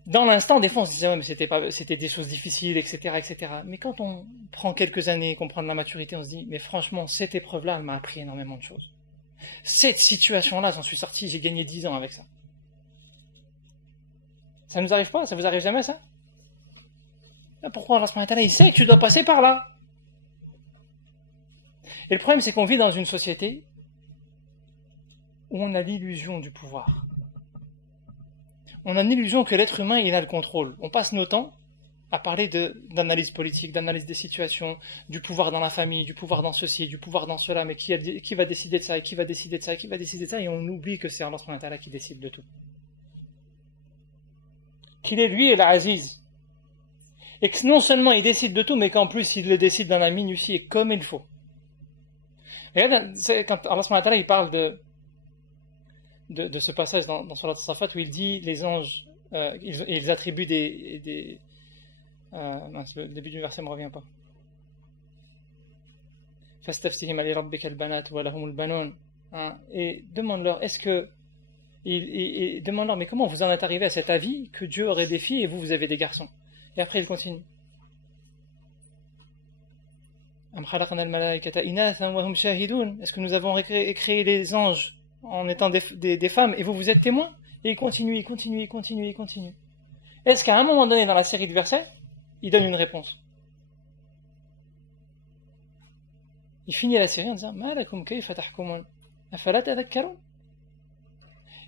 dans l'instant, des fois, on se disait, ouais, mais c'était des choses difficiles, etc., etc. Mais quand on prend quelques années, qu'on prend de la maturité, on se dit, mais franchement, cette épreuve-là, elle m'a appris énormément de choses. Cette situation-là, j'en suis sorti, j'ai gagné 10 ans avec ça. Ça nous arrive pas? Ça vous arrive jamais, ça? Pourquoi Allah subhanahu wa ta'ala, il sait que tu dois passer par là? Et le problème, c'est qu'on vit dans une société où on a l'illusion du pouvoir. On a l'illusion que l'être humain, il a le contrôle. On passe nos temps à parler d'analyse politique, d'analyse des situations, du pouvoir dans la famille, du pouvoir dans ceci, du pouvoir dans cela, mais qui va décider de ça, et qui va décider de ça, et qui va décider de ça, et on oublie que c'est Allah subhanahu wa ta'ala qui décide de tout. Qu'il est lui et l'Aziz. Et que non seulement il décide de tout, mais qu'en plus il le décide dans la minutie et comme il faut. Et là, quand Allah subhanahu wa ta'ala il parle de ce passage dans Surat As-Safat où il dit les anges, ils attribuent le début du verset ne me revient pas. Fastaftihim li rabbika al-banat wa lahumul banun. Et demande-leur, demande-leur, mais comment vous en êtes arrivé à cet avis que Dieu aurait des filles et vous avez des garçons? Et après il continue. Est-ce que nous avons créé les anges en étant des femmes et vous êtes témoins? Et il continue. Est-ce qu'à un moment donné dans la série de versets, il donne une réponse? Il finit la série en disant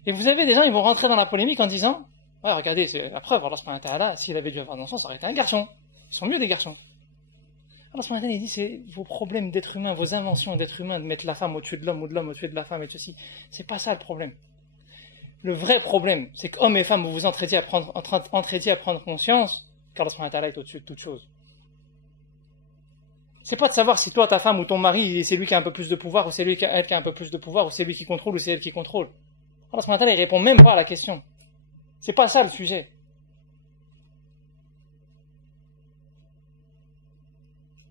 et vous avez des gens, ils vont rentrer dans la polémique en disant ouais, regardez, c'est la preuve, Allah subhanahu wa ta'ala, s'il avait dû avoir un enfant, ça aurait été un garçon. Ils sont mieux des garçons. Allah subhanahu wa ta'ala, il dit c'est vos problèmes d'être humain, vos inventions d'être humain, de mettre la femme au-dessus de l'homme ou de l'homme au-dessus de la femme et de ceci. C'est pas ça le problème. Le vrai problème, c'est qu'hommes et femmes, vous vous entraidiez à prendre conscience qu'Allah subhanahu wa ta'ala est au-dessus de toute chose. C'est pas de savoir si toi, ta femme ou ton mari, c'est lui qui a un peu plus de pouvoir, ou c'est elle qui a un peu plus de pouvoir, ou c'est lui qui contrôle, ou c'est elle qui contrôle. Allah subhanahu wa ta'ala, il répond même pas à la question. C'est pas ça le sujet.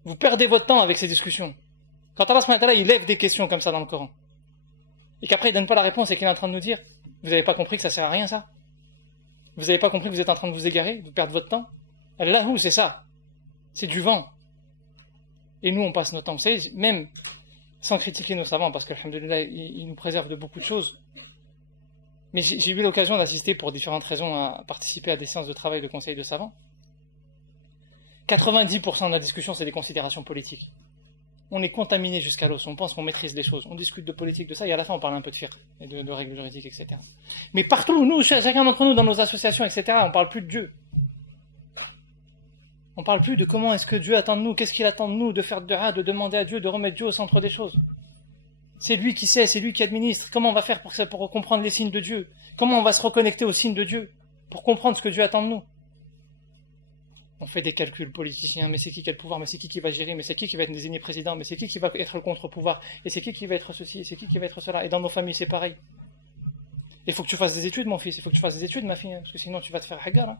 Vous perdez votre temps avec ces discussions. Quand Allah subhanahu wa ta'ala, il lève des questions comme ça dans le Coran, et qu'après il donne pas la réponse et qu'il est en train de nous dire, vous avez pas compris que ça sert à rien ça? Vous avez pas compris que vous êtes en train de vous égarer, de perdre votre temps? Là où c'est ça? C'est du vent. Et nous, on passe notre temps. Vous savez, même sans critiquer nos savants, parce que, alhamdoulilah, ils nous préservent de beaucoup de choses. Mais j'ai eu l'occasion d'assister pour différentes raisons à participer à des séances de travail de conseil de savants. 90% de la discussion, c'est des considérations politiques. On est contaminé jusqu'à l'os. On pense qu'on maîtrise les choses. On discute de politique, de ça, et à la fin, on parle un peu de fiqh et de règles juridiques, etc. Mais partout, nous, chacun d'entre nous, dans nos associations, etc., on parle plus de Dieu. On parle plus de comment est-ce que Dieu attend de nous, qu'est-ce qu'il attend de nous, de faire dua, de demander à Dieu, de remettre Dieu au centre des choses. C'est lui qui sait, c'est lui qui administre. Comment on va faire pour comprendre les signes de Dieu? Comment on va se reconnecter aux signes de Dieu pour comprendre ce que Dieu attend de nous? On fait des calculs politiciens, mais c'est qui a le pouvoir, mais c'est qui va gérer, mais c'est qui va être désigné président, mais c'est qui va être le contre-pouvoir, et c'est qui va être ceci, et c'est qui va être cela. Et dans nos familles, c'est pareil. Il faut que tu fasses des études, mon fils, il faut que tu fasses des études, ma fille, parce que sinon tu vas te faire hagar. Hein.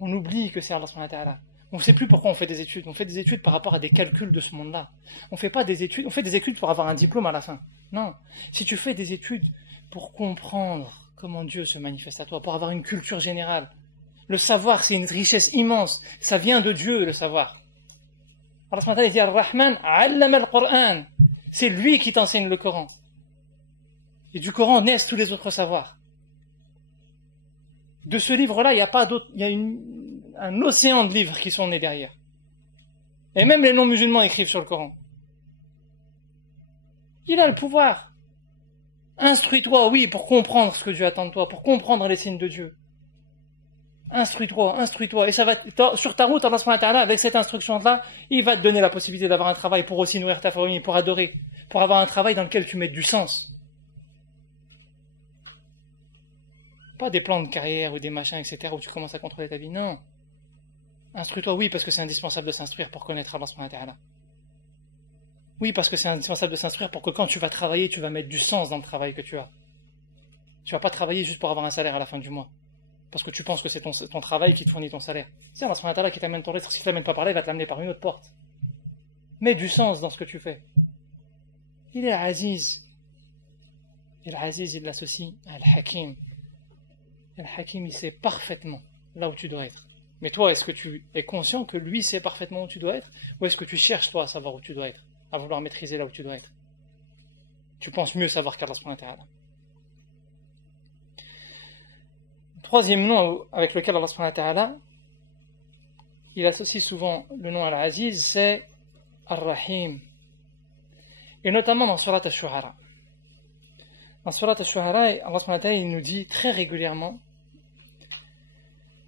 On oublie que c'est Allah subhanahu wa ta'ala. On ne sait plus pourquoi on fait des études. On fait des études par rapport à des calculs de ce monde-là. On fait des études pour avoir un diplôme à la fin. Non. Si tu fais des études pour comprendre comment Dieu se manifeste à toi, pour avoir une culture générale. Le savoir, c'est une richesse immense. Ça vient de Dieu, le savoir. Allah subhanahu wa ta'ala dit Ar-Rahman 'allama al-Qur'an. C'est lui qui t'enseigne le Coran. Et du Coran naissent tous les autres savoirs. De ce livre-là, il n'y a pas d'autre, il y a un océan de livres qui sont nés derrière. Et même les non-musulmans écrivent sur le Coran. Il a le pouvoir. Instruis-toi, oui, pour comprendre ce que Dieu attend de toi, pour comprendre les signes de Dieu. Instruis-toi. Et ça va, sur ta route, Allah subhanahu wa ta'ala, avec cette instruction-là, il va te donner la possibilité d'avoir un travail pour aussi nourrir ta famille, pour adorer, pour avoir un travail dans lequel tu mets du sens. Pas des plans de carrière ou des machins, etc., où tu commences à contrôler ta vie. Non. Instruis-toi, oui, parce que c'est indispensable de s'instruire pour connaître Allah subhanahu wa ta'ala. Oui, parce que c'est indispensable de s'instruire pour que quand tu vas travailler, tu vas mettre du sens dans le travail que tu as. Tu vas pas travailler juste pour avoir un salaire à la fin du mois. Parce que tu penses que c'est ton travail qui te fournit ton salaire. C'est Allah subhanahu wa ta'ala qui t'amène ton lettre. Si tu t'amènes pas par là, il va te l'amener par une autre porte. Mets du sens dans ce que tu fais. Il est Aziz. Et l'Aziz, il l'associe à Al-Hakim. Al-Hakim, il sait parfaitement là où tu dois être. Mais toi, est-ce que tu es conscient que lui sait parfaitement où tu dois être? Ou est-ce que tu cherches, toi, à savoir où tu dois être? À vouloir maîtriser là où tu dois être? Tu penses mieux savoir qu'Allah subhanahu wa ta'ala. Troisième nom avec lequel Allah subhanahu wa ta'ala, il associe souvent le nom Al-Aziz, c'est Ar-Rahim. Et notamment dans Surat Ash-Shu'ara. Dans Surat Ash-Shu'ara, Allah subhanahu wa ta'ala, il nous dit très régulièrement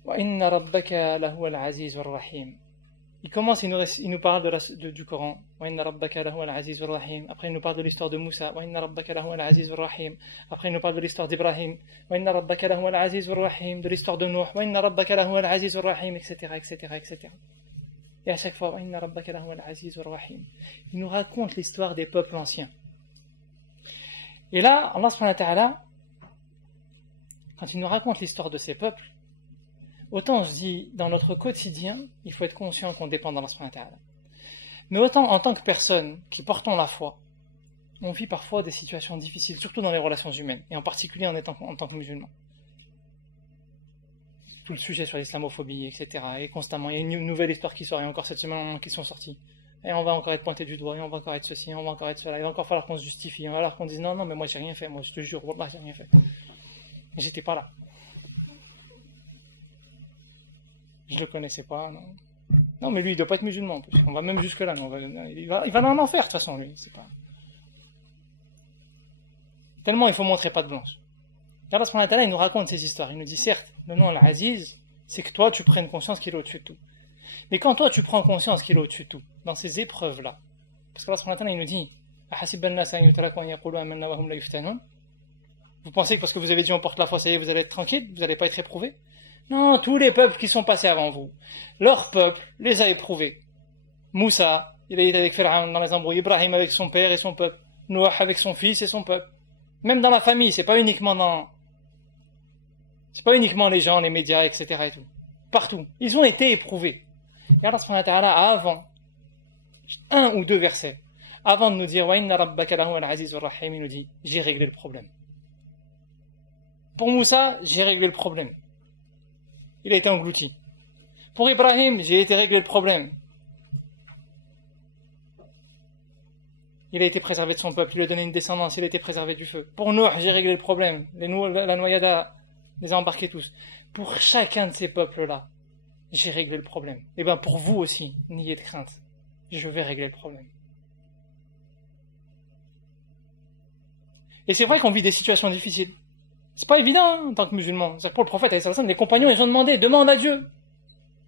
وَإِنَّ رَبَّكَ لَهُوَ الْعَزِيزُ الرَّحِيمُ. Il commence, il nous parle du Coran. وَإِنَّ رَبَّكَ لَهُوَ الْعَزِيزُ الرَّحِيمُ. Après, il nous parle de l'histoire de Moussa. وَإِنَّ رَبَّكَ لَهُوَ الْعَزِيزُ الرَّحِيمُ. Après, il nous parle de l'histoire d'Ibrahim. وَإِنَّ رَبَّكَ لَهُوَ الْعَزِيزُ الرَّحِيمُ. De l'histoire de Nuh. وَإِنَّ رَبَّكَ لَهُوَ الْعَزِيزُ الرَّحِيمُ, etc., etc., etc. Et à chaque fois, il nous raconte l'histoire des peuples anciens. Et là, Allah subhanahu wa ta'ala, quand il nous raconte l'histoire de ces peuples, autant on se dit, dans notre quotidien, il faut être conscient qu'on dépend d'Allah subhanahu wa ta'ala. Mais autant en tant que personne qui portons la foi, on vit parfois des situations difficiles, surtout dans les relations humaines, et en particulier en tant que musulman. Tout le sujet sur l'islamophobie, etc. Et constamment, il y a une nouvelle histoire qui sort, et encore cette semaine qui sont sorties. Et on va encore être pointé du doigt, et on va encore être ceci, et on va encore être cela. Il va encore falloir qu'on se justifie, il va falloir qu'on dise non, mais moi j'ai rien fait, moi je te jure, wallah, j'ai rien fait. J'étais pas là. Je le connaissais pas, non. Non, mais lui, il doit pas être musulman en plus. On va même jusque là, il va dans l'enfer de toute façon, lui. C'est pas. Tellement il faut montrer pas de blanche. Allah subhanahu wa ta'ala, il nous raconte ces histoires. Il nous dit, certes, le nom Al-Aziz, c'est que toi, tu prennes conscience qu'il est au-dessus de tout. Mais quand toi, tu prends conscience qu'il est au-dessus de tout, dans ces épreuves-là, parce qu'Allah subhanahu wa ta'ala, il nous dit, vous pensez que parce que vous avez dit on porte la foi, ça y est, vous allez être tranquille, vous n'allez pas être éprouvé? Non, tous les peuples qui sont passés avant vous, leur peuple les a éprouvés. Moussa, il a été avec Pharaon dans les embrouilles, Ibrahim avec son père et son peuple, Noah avec son fils et son peuple. Même dans la famille, c'est pas uniquement les gens, les médias, etc. et tout. Partout. Ils ont été éprouvés. Et Allah subhanahu wa ta'ala, avant, un ou deux versets, avant de nous dire, wa inna rabbaka lahu al-aziz ar-rahim, il nous dit, j'ai réglé le problème. Pour Moussa, j'ai réglé le problème. Il a été englouti. Pour Ibrahim, j'ai été réglé le problème. Il a été préservé de son peuple, il lui a donné une descendance, il a été préservé du feu. Pour Noah, j'ai réglé le problème. La noyade les a embarqués tous. Pour chacun de ces peuples-là, j'ai réglé le problème. Et bien pour vous aussi, n'ayez de crainte. Je vais régler le problème. Et c'est vrai qu'on vit des situations difficiles. C'est pas évident hein, en tant que musulman. C'est-à-dire pour le prophète, les compagnons, ils ont demandé, demande à Dieu.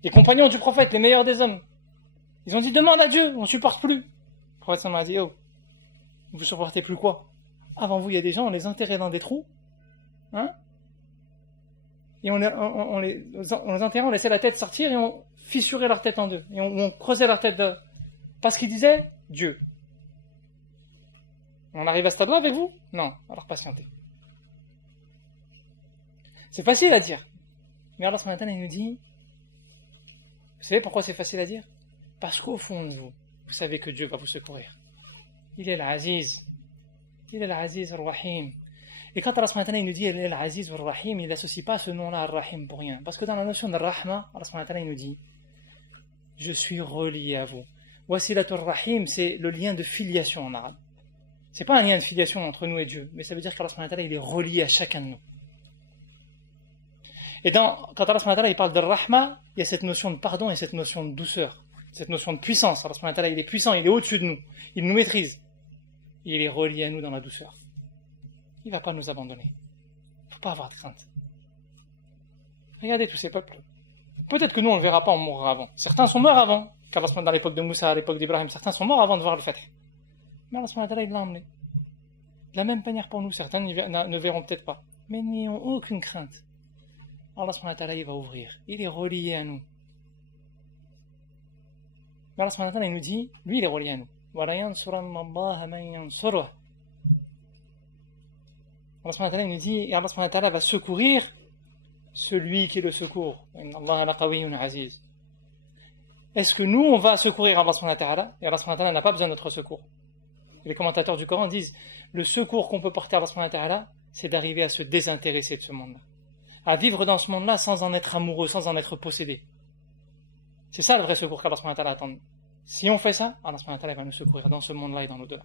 Les compagnons du prophète, les meilleurs des hommes. Ils ont dit, demande à Dieu, on supporte plus. Le prophète a dit, oh, vous supportez plus quoi? Avant vous, il y a des gens, on les enterrait dans des trous. Hein? Et on les enterrait, on laissait la tête sortir et on fissurait leur tête en deux. Et on creusait leur tête parce qu'ils disaient Dieu. On arrive à ce stade-là avec vous? Non, alors patientez. C'est facile à dire. Mais Allah subhanahu wa ta'ala, il nous dit, vous savez pourquoi c'est facile à dire? Parce qu'au fond de vous, vous savez que Dieu va vous secourir. Il est l'Aziz. Il est l'Aziz ar-Rahim. Et quand Allah subhanahu wa ta'ala il nous dit il est l'Aziz ar-Rahim, il n'associe pas ce nom-là ar-Rahim pour rien. Parce que dans la notion de Rahma, Allah subhanahu wa ta'ala il nous dit je suis relié à vous. Wasilatul Rahim, c'est le lien de filiation en arabe. C'est pas un lien de filiation entre nous et Dieu, mais ça veut dire qu'Allah subhanahu wa ta'ala il est relié à chacun de nous. Et quand Allah subhanahu wa ta'ala il parle de Rahma, il y a cette notion de pardon et cette notion de douceur, cette notion de puissance. Allah subhanahu wa ta'ala il est puissant, il est au-dessus de nous, il nous maîtrise. Il est relié à nous dans la douceur. Il ne va pas nous abandonner. Il ne faut pas avoir de crainte. Regardez tous ces peuples. Peut-être que nous on ne le verra pas, on mourra avant. Certains sont morts avant, car dans l'époque de Moussa, à l'époque d'Ibrahim, certains sont morts avant de voir le Fath. Mais Allah subhanahu wa ta'ala il l'a emmené. De la même manière pour nous, certains ne verront peut-être pas. Mais n'ayons aucune crainte. Allah subhanahu wa ta'ala il va ouvrir. Il est relié à nous. Mais Allah subhanahu wa ta'ala il nous dit, lui il est relié à nous. Allah subhanahu wa ta'ala nous dit, et Allah subhanahu wa ta'ala va secourir celui qui le secourt. Est-ce que nous, on va secourir Allah subhanahu wa ta'ala? Et Allah subhanahu wa ta'ala n'a pas besoin de notre secours. Et les commentateurs du Coran disent, le secours qu'on peut porter à Allah subhanahu wa ta'ala, c'est d'arriver à se désintéresser de ce monde-là. À vivre dans ce monde-là sans en être amoureux, sans en être possédé. C'est ça le vrai secours qu'Allah subhanahu wa ta'ala attend. Si on fait ça, Allah subhanahu wa ta'ala va nous secourir dans ce monde-là et dans l'au-delà.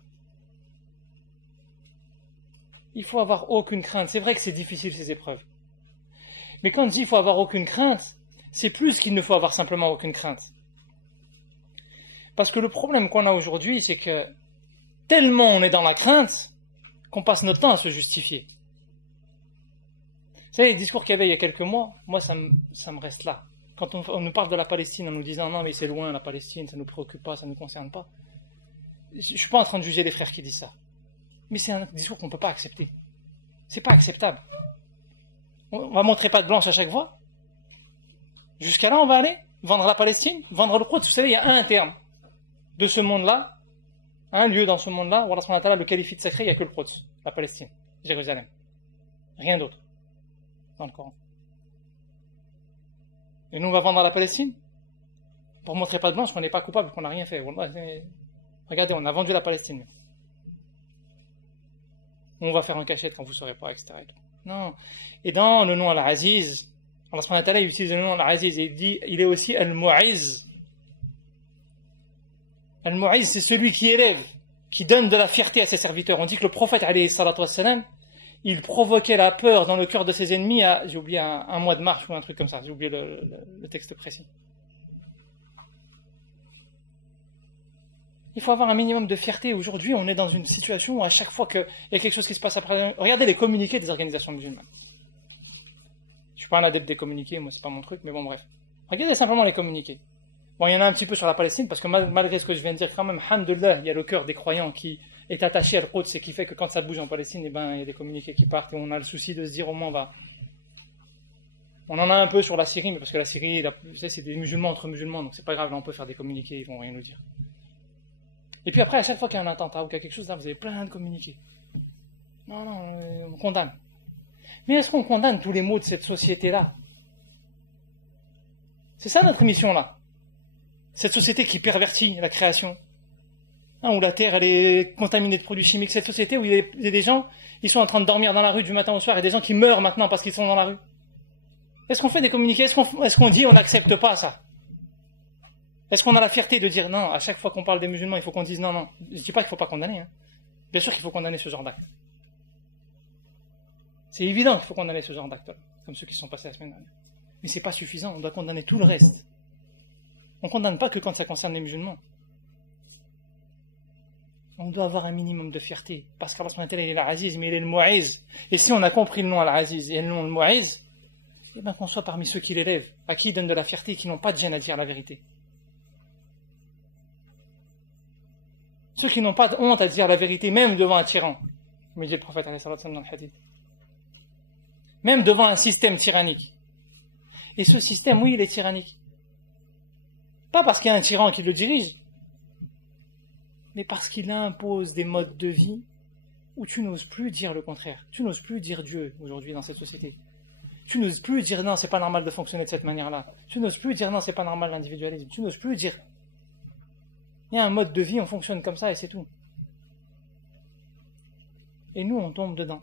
Il faut avoir aucune crainte. C'est vrai que c'est difficile ces épreuves. Mais quand on dit il faut avoir aucune crainte, c'est plus qu'il ne faut avoir simplement aucune crainte. Parce que le problème qu'on a aujourd'hui, c'est que tellement on est dans la crainte qu'on passe notre temps à se justifier. Vous savez, les discours qu'il y avait il y a quelques mois, moi ça me reste là. Quand on nous parle de la Palestine en nous disant non mais c'est loin la Palestine, ça ne nous préoccupe pas, ça ne nous concerne pas. Je ne suis pas en train de juger les frères qui disent ça. Mais c'est un discours qu'on ne peut pas accepter. C'est pas acceptable. On va montrer pas de blanche à chaque fois. Jusqu'à là on va aller. Vendre la Palestine, vendre le Quds. Vous savez, il y a un terme de ce monde-là, un lieu dans ce monde-là où Allah subhanahu wa ta'ala le qualifie de sacré, il n'y a que le Quds, la Palestine, Jérusalem. Rien d'autre dans le Coran. Et nous, on va vendre la Palestine pour montrer pas de blanche qu'on n'est pas coupable, qu'on n'a rien fait. Regardez, on a vendu la Palestine. On va faire en cachette quand vous ne saurez pas, etc. Non. Et dans le nom Al-Aziz, Allah subhanahu wa ta'ala utilise le nom Al-Aziz et il dit, il est aussi Al-Mu'izz. Al-Mu'izz, c'est celui qui élève, qui donne de la fierté à ses serviteurs. On dit que le prophète, alayhi salatu wassalam, il provoquait la peur dans le cœur de ses ennemis à, j'ai oublié, un mois de marche ou un truc comme ça. J'ai oublié le texte précis. Il faut avoir un minimum de fierté. Aujourd'hui, on est dans une situation où à chaque fois qu'il y a quelque chose qui se passe après, regardez les communiqués des organisations musulmanes. Je suis pas un adepte des communiqués, moi c'est pas mon truc, mais bon bref. Regardez simplement les communiqués. Bon, il y en a un petit peu sur la Palestine, parce que malgré ce que je viens de dire, quand même, alhamdoulilah, il y a le cœur des croyants qui est attaché à Al-Quds et qui fait que quand ça bouge en Palestine, eh ben, il y a des communiqués qui partent et on a le souci de se dire au moins on en a un peu sur la Syrie, mais parce que la Syrie, c'est des musulmans entre musulmans, donc c'est pas grave, là on peut faire des communiqués, ils vont rien nous dire. Et puis après, à chaque fois qu'il y a un attentat ou qu'il y a quelque chose, là, vous avez plein de communiqués. Non, on condamne. Mais est-ce qu'on condamne tous les maux de cette société-là? C'est ça notre mission là. Cette société qui pervertit la création. Où la terre elle est contaminée de produits chimiques. Cette société où il y a des gens, ils sont en train de dormir dans la rue du matin au soir et des gens qui meurent maintenant parce qu'ils sont dans la rue. Est-ce qu'on fait des communiqués? Est-ce qu'on dit on n'accepte pas ça? Est-ce qu'on a la fierté de dire non, à chaque fois qu'on parle des musulmans, il faut qu'on dise non. Je dis pas qu'il faut pas condamner. Bien sûr qu'il faut condamner ce genre d'acte. C'est évident qu'il faut condamner ce genre d'actes, comme ceux qui sont passés la semaine dernière. Mais c'est pas suffisant, on doit condamner tout le reste. On condamne pas que quand ça concerne les musulmans. On doit avoir un minimum de fierté. Parce qu'Allah subhanahu wa ta'ala, il est l'Aziz, mais il est le Mu'izz. Et si on a compris le nom Al-Aziz et le nom le Mu'izz, eh ben qu'on soit parmi ceux qui l'élèvent, à qui ils donnent de la fierté et qui n'ont pas de gêne à dire la vérité. Ceux qui n'ont pas de honte à dire la vérité, même devant un tyran. Comme dit le prophète alayhi salatu wassalam dans le hadith. Même devant un système tyrannique. Et ce système, oui, il est tyrannique. Pas parce qu'il y a un tyran qui le dirige, mais parce qu'il impose des modes de vie où tu n'oses plus dire le contraire. Tu n'oses plus dire Dieu aujourd'hui dans cette société. Tu n'oses plus dire non, c'est pas normal de fonctionner de cette manière-là. Tu n'oses plus dire non, c'est pas normal l'individualisme. Tu n'oses plus dire. Il y a un mode de vie, on fonctionne comme ça et c'est tout. Et nous, on tombe dedans.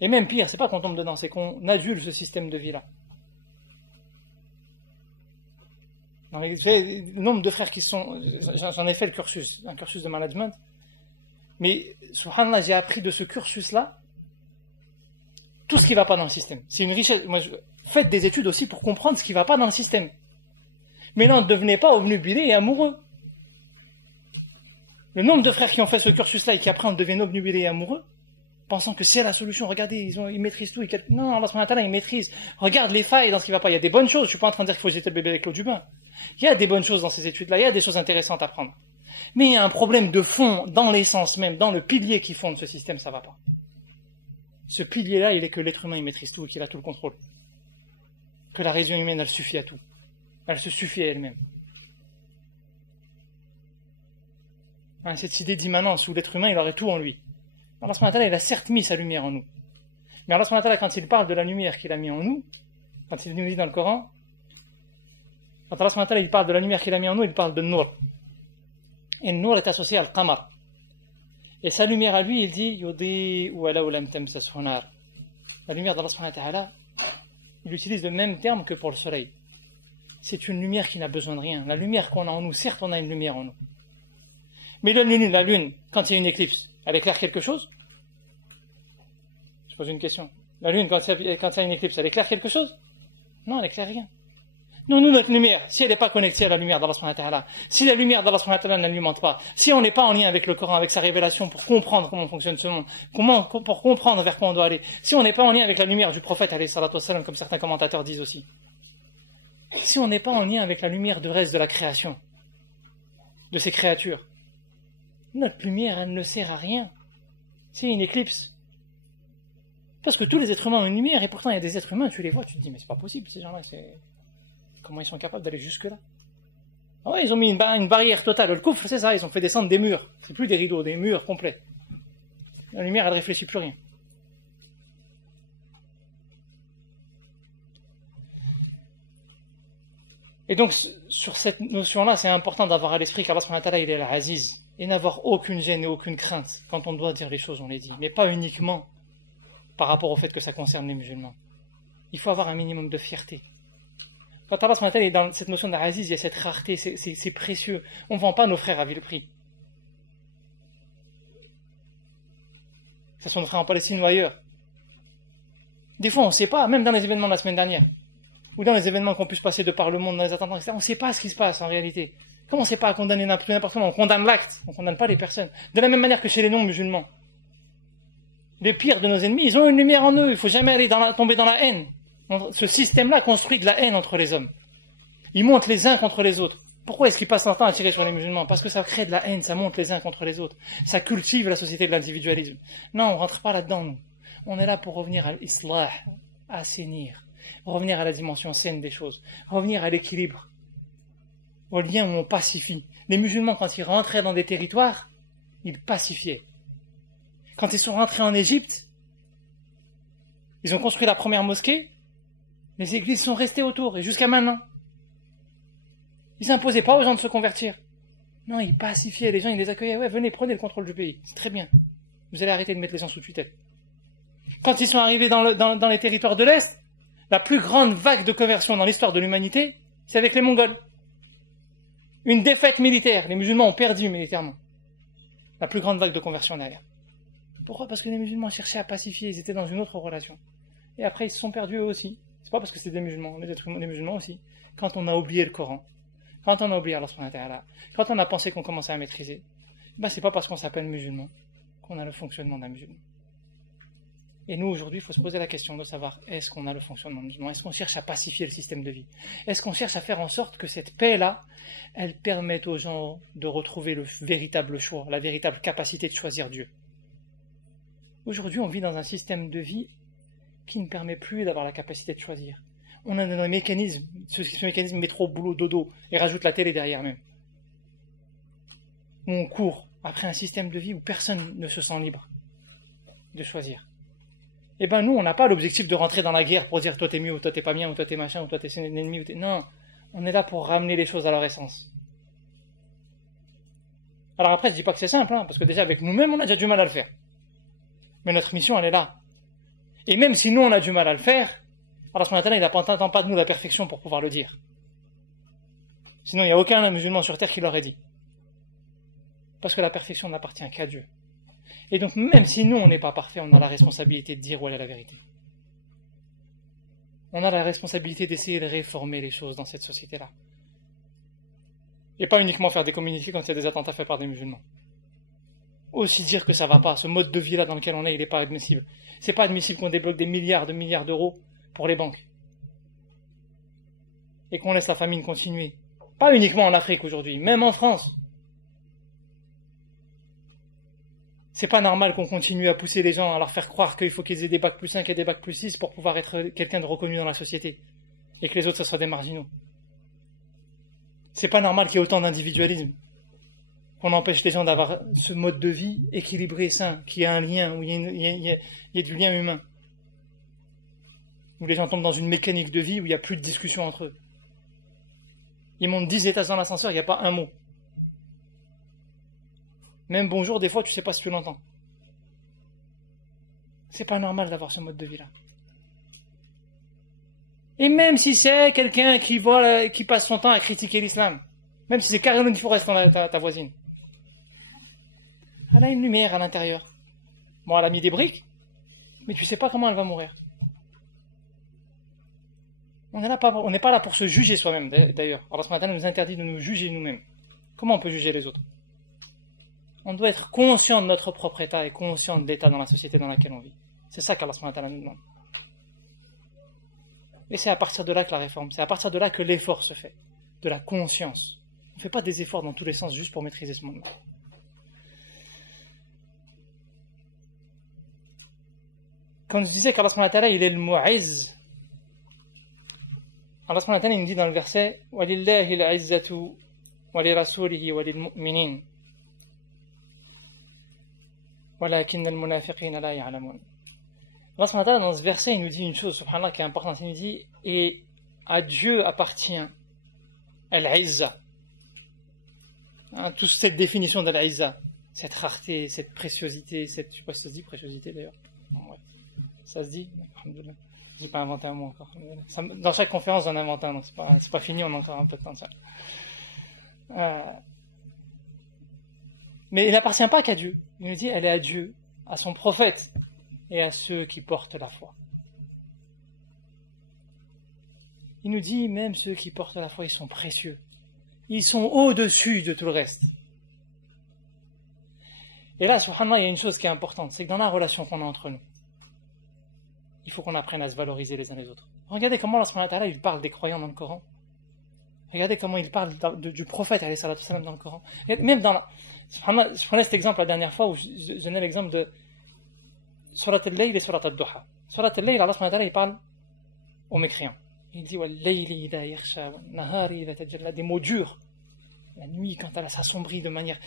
Et même pire, c'est pas qu'on tombe dedans, c'est qu'on adule ce système de vie-là. Le nombre de frères qui sont... J'en ai fait le cursus, un cursus de management. Mais, subhanallah, j'ai appris de ce cursus-là tout ce qui ne va pas dans le système. C'est une richesse. Faites des études aussi pour comprendre ce qui ne va pas dans le système. Mais là, ne devenez pas obnubilés et amoureux. Le nombre de frères qui ont fait ce cursus-là et qui après on devient obnubilés et amoureux, pensant que c'est la solution. Regardez, ils maîtrisent tout. Non, Allah subhanahu wa ta'ala, ils maîtrisent. Regarde les failles dans ce qui ne va pas. Il y a des bonnes choses. Je ne suis pas en train de dire qu'il faut jeter le bébé avec l'eau du bain. Il y a des bonnes choses dans ces études-là. Il y a des choses intéressantes à prendre. Mais il y a un problème de fond, dans l'essence même, dans le pilier qui fonde ce système, ça ne va pas. Ce pilier-là, il est que l'être humain, il maîtrise tout et qu'il a tout le contrôle. Que la raison humaine, elle suffit à tout. Elle se suffit à elle-même. Cette idée d'immanence où l'être humain, il aurait tout en lui. Allah subhanahu wa ta'ala, il a certes mis sa lumière en nous. Mais Allah subhanahu wa ta'ala, quand il parle de la lumière qu'il a mis en nous, quand il nous dit dans le Coran, quand Allah subhanahu wa ta'ala, il parle de la lumière qu'il a mis en nous, il parle de Nour. Et Nour est associé à Al-Qamar. Et sa lumière à lui, il dit Yudi wa law lam tamsashu nar. La lumière d'Allah subhanahu wa ta'ala, il utilise le même terme que pour le soleil. C'est une lumière qui n'a besoin de rien. La lumière qu'on a en nous, certes, on a une lumière en nous. Mais la lune, quand il y a une éclipse, elle éclaire quelque chose? Je pose une question. La lune, quand il y a une éclipse, elle éclaire quelque chose? Non, elle éclaire rien. Nous, notre lumière, si elle n'est pas connectée à la lumière d'Allah subhanahu wa ta'ala, si la lumière d'Allah subhanahu wa ta'ala n'alimente pas, si on n'est pas en lien avec le Coran, avec sa révélation pour comprendre comment fonctionne ce monde, pour comprendre vers quoi on doit aller, si on n'est pas en lien avec la lumière du prophète, alayhi salatu wassalam, comme certains commentateurs disent aussi, si on n'est pas en lien avec la lumière du reste de la création, de ces créatures, notre lumière, elle ne sert à rien. C'est une éclipse. Parce que tous les êtres humains ont une lumière, et pourtant il y a des êtres humains, tu les vois, tu te dis, mais c'est pas possible, ces gens-là, Comment ils sont capables d'aller jusque-là? Ah ouais, ils ont mis une barrière totale. Le koufr, c'est ça, ils ont fait descendre des murs. C'est plus des rideaux, des murs complets. La lumière, elle réfléchit plus rien. Et donc, sur cette notion-là, c'est important d'avoir à l'esprit qu'Allah subhanahu wa ta'ala, il est l'Aziz. Et n'avoir aucune gêne et aucune crainte. Quand on doit dire les choses, on les dit. Mais pas uniquement par rapport au fait que ça concerne les musulmans. Il faut avoir un minimum de fierté. Quand Allah subhanahu wa ta'ala est dans cette notion d'Aziz, il y a cette rareté, c'est précieux. On ne vend pas nos frères à vil prix. Que ce soit nos frères en Palestine ou ailleurs. Des fois, on ne sait pas, même dans les événements de la semaine dernière, ou dans les événements qu'on puisse passer de par le monde, dans les attentats, etc., on ne sait pas ce qui se passe en réalité. Comment on ne sait pas à condamner n'importe comment? On condamne l'acte, on ne condamne pas les personnes. De la même manière que chez les non-musulmans. Les pires de nos ennemis, ils ont une lumière en eux, il ne faut jamais aller tomber dans la haine. Ce système-là construit de la haine entre les hommes. Ils montent les uns contre les autres. Pourquoi est-ce qu'ils passent leur temps à tirer sur les musulmans? Parce que ça crée de la haine, ça monte les uns contre les autres. Ça cultive la société de l'individualisme. Non, on ne rentre pas là-dedans, nous. On est là pour revenir à l'islah, à assainir, revenir à la dimension saine des choses, revenir à l'équilibre, au lien où on pacifie. Les musulmans, quand ils rentraient dans des territoires, ils pacifiaient. Quand ils sont rentrés en Égypte, ils ont construit la première mosquée, les églises sont restées autour, et jusqu'à maintenant. Ils s'imposaient pas aux gens de se convertir. Non, ils pacifiaient, les gens, ils les accueillaient. Ouais, venez, prenez le contrôle du pays. C'est très bien. Vous allez arrêter de mettre les gens sous tutelle. Quand ils sont arrivés dans les territoires de l'Est, la plus grande vague de conversion dans l'histoire de l'humanité, c'est avec les Mongols. Une défaite militaire. Les musulmans ont perdu militairement. La plus grande vague de conversion derrière. Pourquoi? Parce que les musulmans cherchaient à pacifier, ils étaient dans une autre relation. Et après, ils se sont perdus eux aussi. C'est pas parce que c'était des musulmans, les musulmans aussi. Quand on a oublié le Coran, quand on a oublié Allah subhanahu wa ta'ala, quand on a pensé qu'on commençait à maîtriser, c'est pas parce qu'on s'appelle musulman qu'on a le fonctionnement d'un musulman. Et nous, aujourd'hui, il faut se poser la question de savoir, est-ce qu'on a le fonctionnement musulman? Est-ce qu'on cherche à pacifier le système de vie? Est-ce qu'on cherche à faire en sorte que cette paix-là, elle permette aux gens de retrouver le véritable choix, la véritable capacité de choisir Dieu? Aujourd'hui, on vit dans un système de vie qui ne permet plus d'avoir la capacité de choisir. On a un mécanisme, ce mécanisme métro, boulot, dodo, et rajoute la télé derrière même. Où on court après un système de vie où personne ne se sent libre de choisir. Eh ben nous, on n'a pas l'objectif de rentrer dans la guerre pour dire toi t'es mieux, ou toi t'es pas bien, ou toi t'es machin, ou toi t'es un ennemi, ou t'es... Non, on est là pour ramener les choses à leur essence. Alors après, je dis pas que c'est simple, parce que déjà avec nous-mêmes, on a déjà du mal à le faire. Mais notre mission, elle est là. Et même si nous, on a du mal à le faire, Allah subhanahu wa ta'ala, il n'attend pas de nous la perfection pour pouvoir le dire. Sinon, il n'y a aucun musulman sur terre qui l'aurait dit. Parce que la perfection n'appartient qu'à Dieu. Et donc, même si nous, on n'est pas parfait, on a la responsabilité de dire où est la vérité. On a la responsabilité d'essayer de réformer les choses dans cette société-là. Et pas uniquement faire des communiqués quand il y a des attentats faits par des musulmans. Aussi dire que ça va pas, ce mode de vie-là dans lequel on est, il n'est pas admissible. C'est pas admissible qu'on débloque des milliards d'euros pour les banques. Et qu'on laisse la famine continuer. Pas uniquement en Afrique aujourd'hui, même en France. C'est pas normal qu'on continue à pousser les gens, à leur faire croire qu'il faut qu'ils aient des bacs plus 5 et des bacs plus 6 pour pouvoir être quelqu'un de reconnu dans la société. Et que les autres, ce soient des marginaux. C'est pas normal qu'il y ait autant d'individualisme. Qu'on empêche les gens d'avoir ce mode de vie équilibré, sain, qui a un lien, où il y a du lien humain. Où les gens tombent dans une mécanique de vie où il n'y a plus de discussion entre eux. Ils montent 10 étages dans l'ascenseur, il n'y a pas un mot. Même bonjour, des fois, tu sais pas si tu l'entends. C'est pas normal d'avoir ce mode de vie-là. Et même si c'est quelqu'un qui passe son temps à critiquer l'islam, même si c'est Caroline Forest, ta voisine, elle a une lumière à l'intérieur. Bon, elle a mis des briques, mais tu sais pas comment elle va mourir. On n'est pas là pour se juger soi-même, d'ailleurs. Allah subhanahu wa ta'ala nous interdit de nous juger nous-mêmes. Comment on peut juger les autres? On doit être conscient de notre propre état et conscient de l'état dans la société dans laquelle on vit. C'est ça qu'Allah subhanahu wa ta'ala nous demande. Et c'est à partir de là que la réforme, c'est à partir de là que l'effort se fait. De la conscience. On ne fait pas des efforts dans tous les sens juste pour maîtriser ce monde. Quand je disais qu'Allah subhanahu wa ta'ala, il est le mu'izz, Allah subhanahu wa ta'ala nous dit dans le verset وَلِلَّهِ الْعِزَّةُ وَلِرَسُولِهِ وَلِلْمُؤْمِنِينَ وَلَكِنَّ الْمُنَافِقِينَ لَا يَعْلَمُونَ. Allah subhanahu wa ta'ala dans ce verset il nous dit une chose subhanallah qui est importante, il nous dit et à Dieu appartient al-izza, toute cette définition de l'izza, cette rareté, cette préciosité, je sais pas si ça se dit préciosité d'ailleurs, ouais. Ça se dit, alhamdoulilah. J'ai pas inventé un mot encore. Dans chaque conférence, j'en invente un, donc c'est pas fini, on a encore un peu de temps de ça. Mais il n'appartient pas qu'à Dieu. Il nous dit, elle est à Dieu, à son prophète et à ceux qui portent la foi. Il nous dit, même ceux qui portent la foi, ils sont précieux. Ils sont au-dessus de tout le reste. Et là, subhanallah, il y a une chose qui est importante, c'est que dans la relation qu'on a entre nous, il faut qu'on apprenne à se valoriser les uns les autres. Regardez comment Allah subhanahu wa ta'ala il parle des croyants dans le Coran. Regardez comment il parle du prophète alayhi salatu wassalam dans le Coran. Et même dans la... Je prenais cet exemple la dernière fois où je donnais l'exemple de Surat al-Layl et Surat al-Duha. Surat al-Layl, Allah subhanahu wa ta'ala il parle aux mécréants. Il dit wal-layli idha yakhsha wan-nahari idha tajalla, des mots durs. La nuit quand elle s'assombrit de manière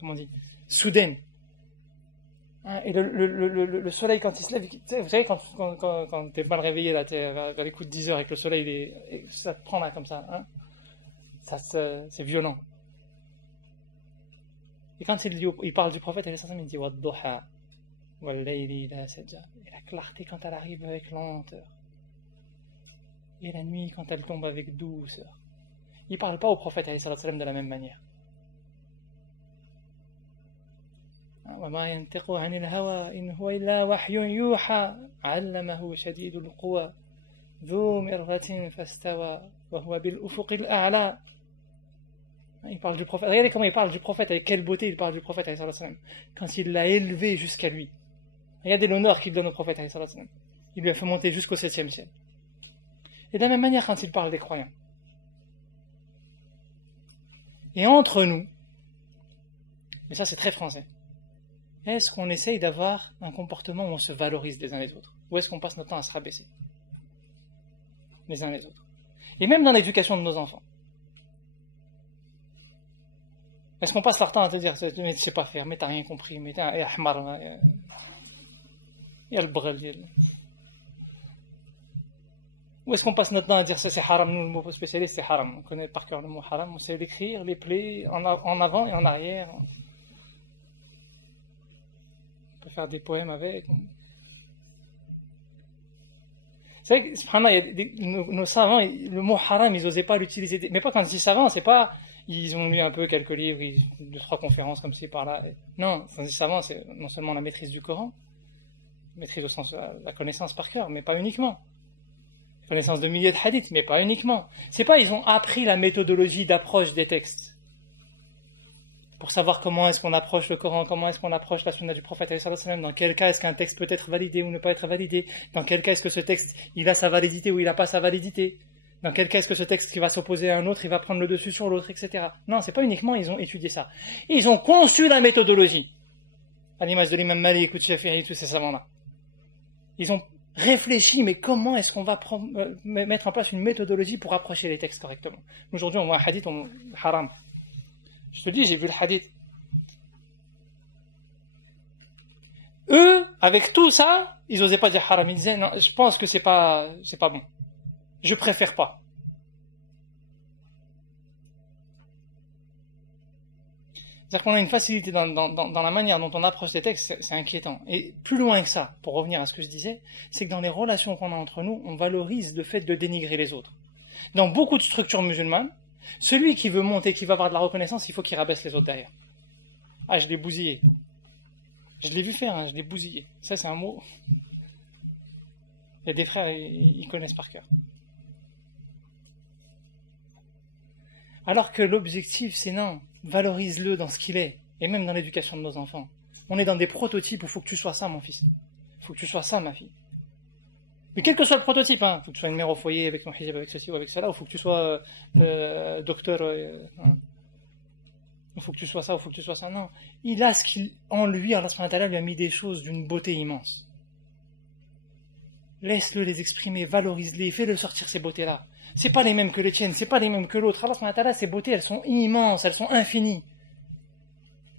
comment on dit, soudaine. Et le soleil quand il se lève, vous savez quand t'es mal réveillé là, t'es vers les coups de 10 heures et que le soleil ça te prend là comme ça, hein, c'est violent. Et quand il parle du prophète, il dit wad-duha wal-layli idha saja, et la clarté quand elle arrive avec lenteur, et la nuit quand elle tombe avec douceur. Il parle pas au prophète de la même manière. وما ينطق عن الهوى إن هو إلا وحي يوحى علمه شديد القوى ذو مرة فاستوى وهو بالأفق الأعلى. Il parle du prophète. Regardez comment il parle du prophète, avec quelle beauté il parle du prophète quand il l'a élevé jusqu'à lui. Regardez l'honneur qu'il donne au prophète. Il lui a fait monter jusqu'au 7e ciel. Et de la même manière quand il parle des croyants. Et entre nous, mais ça c'est très français, est-ce qu'on essaye d'avoir un comportement où on se valorise les uns les autres? Ou est-ce qu'on passe notre temps à se rabaisser les uns les autres? Et même dans l'éducation de nos enfants. Est-ce qu'on passe leur temps à te dire mais tu sais pas faire, mais t'as rien compris, mais t'as ahmar, il y a le brel. Ou est-ce qu'on passe notre temps à dire ça c'est haram? Nous le mot spécialiste c'est haram. On connaît par cœur le mot haram, on sait l'écrire, les plaies en avant et en arrière. On peut faire des poèmes avec. C'est vrai que nos savants, le mot haram, ils n'osaient pas l'utiliser. Mais pas quand ils disent savants, c'est pas ils ont lu un peu quelques livres, 2-3 conférences comme ci par là. Non, quand ils disent savants, c'est non seulement la maîtrise du Coran, maîtrise au sens de la connaissance par cœur, mais pas uniquement. Connaissance de milliers de hadiths, mais pas uniquement. C'est pas ils ont appris la méthodologie d'approche des textes. Pour savoir comment est-ce qu'on approche le Coran, comment est-ce qu'on approche la sunna du prophète, dans quel cas est-ce qu'un texte peut être validé ou ne pas être validé, dans quel cas est-ce que ce texte il a sa validité ou il n'a pas sa validité, dans quel cas est-ce que ce texte qui va s'opposer à un autre, il va prendre le dessus sur l'autre, etc. Non, c'est pas uniquement ils ont étudié ça. Ils ont conçu la méthodologie, à l'image de l'imam Malik ou de Shafi'i, tous ces savants-là. Ils ont réfléchi, mais comment est-ce qu'on va mettre en place une méthodologie pour approcher les textes correctement. Aujourd'hui, on voit un hadith, haram. Je te dis, j'ai vu le hadith. Eux, avec tout ça, ils n'osaient pas dire haram. Ils disaient, non, je pense que c'est pas bon. Je préfère pas. C'est-à-dire qu'on a une facilité dans la manière dont on approche les textes, c'est inquiétant. Et plus loin que ça, pour revenir à ce que je disais, c'est que dans les relations qu'on a entre nous, on valorise le fait de dénigrer les autres. Dans beaucoup de structures musulmanes, celui qui veut monter, qui va avoir de la reconnaissance, il faut qu'il rabaisse les autres derrière. Ah, je l'ai bousillé. Je l'ai vu faire, hein, je l'ai bousillé. Ça, c'est un mot. Il y a des frères, ils connaissent par cœur. Alors que l'objectif, c'est non, valorise-le dans ce qu'il est, et même dans l'éducation de nos enfants. On est dans des prototypes où il faut que tu sois ça, mon fils. Il faut que tu sois ça, ma fille. Mais quel que soit le prototype, il faut que tu sois une mère au foyer avec ton hijab, avec ceci ou avec cela, ou il faut que tu sois docteur, il faut que tu sois ça, ou il faut que tu sois ça. Non, il a ce qu'il, en lui, Allah subhanahu wa ta'ala lui a mis des choses d'une beauté immense. Laisse-le les exprimer, valorise-les, fais-le sortir ces beautés-là. C'est pas les mêmes que les tiennes, c'est pas les mêmes que l'autre. Allah subhanahu wa ta'ala, ces beautés, elles sont immenses, elles sont infinies.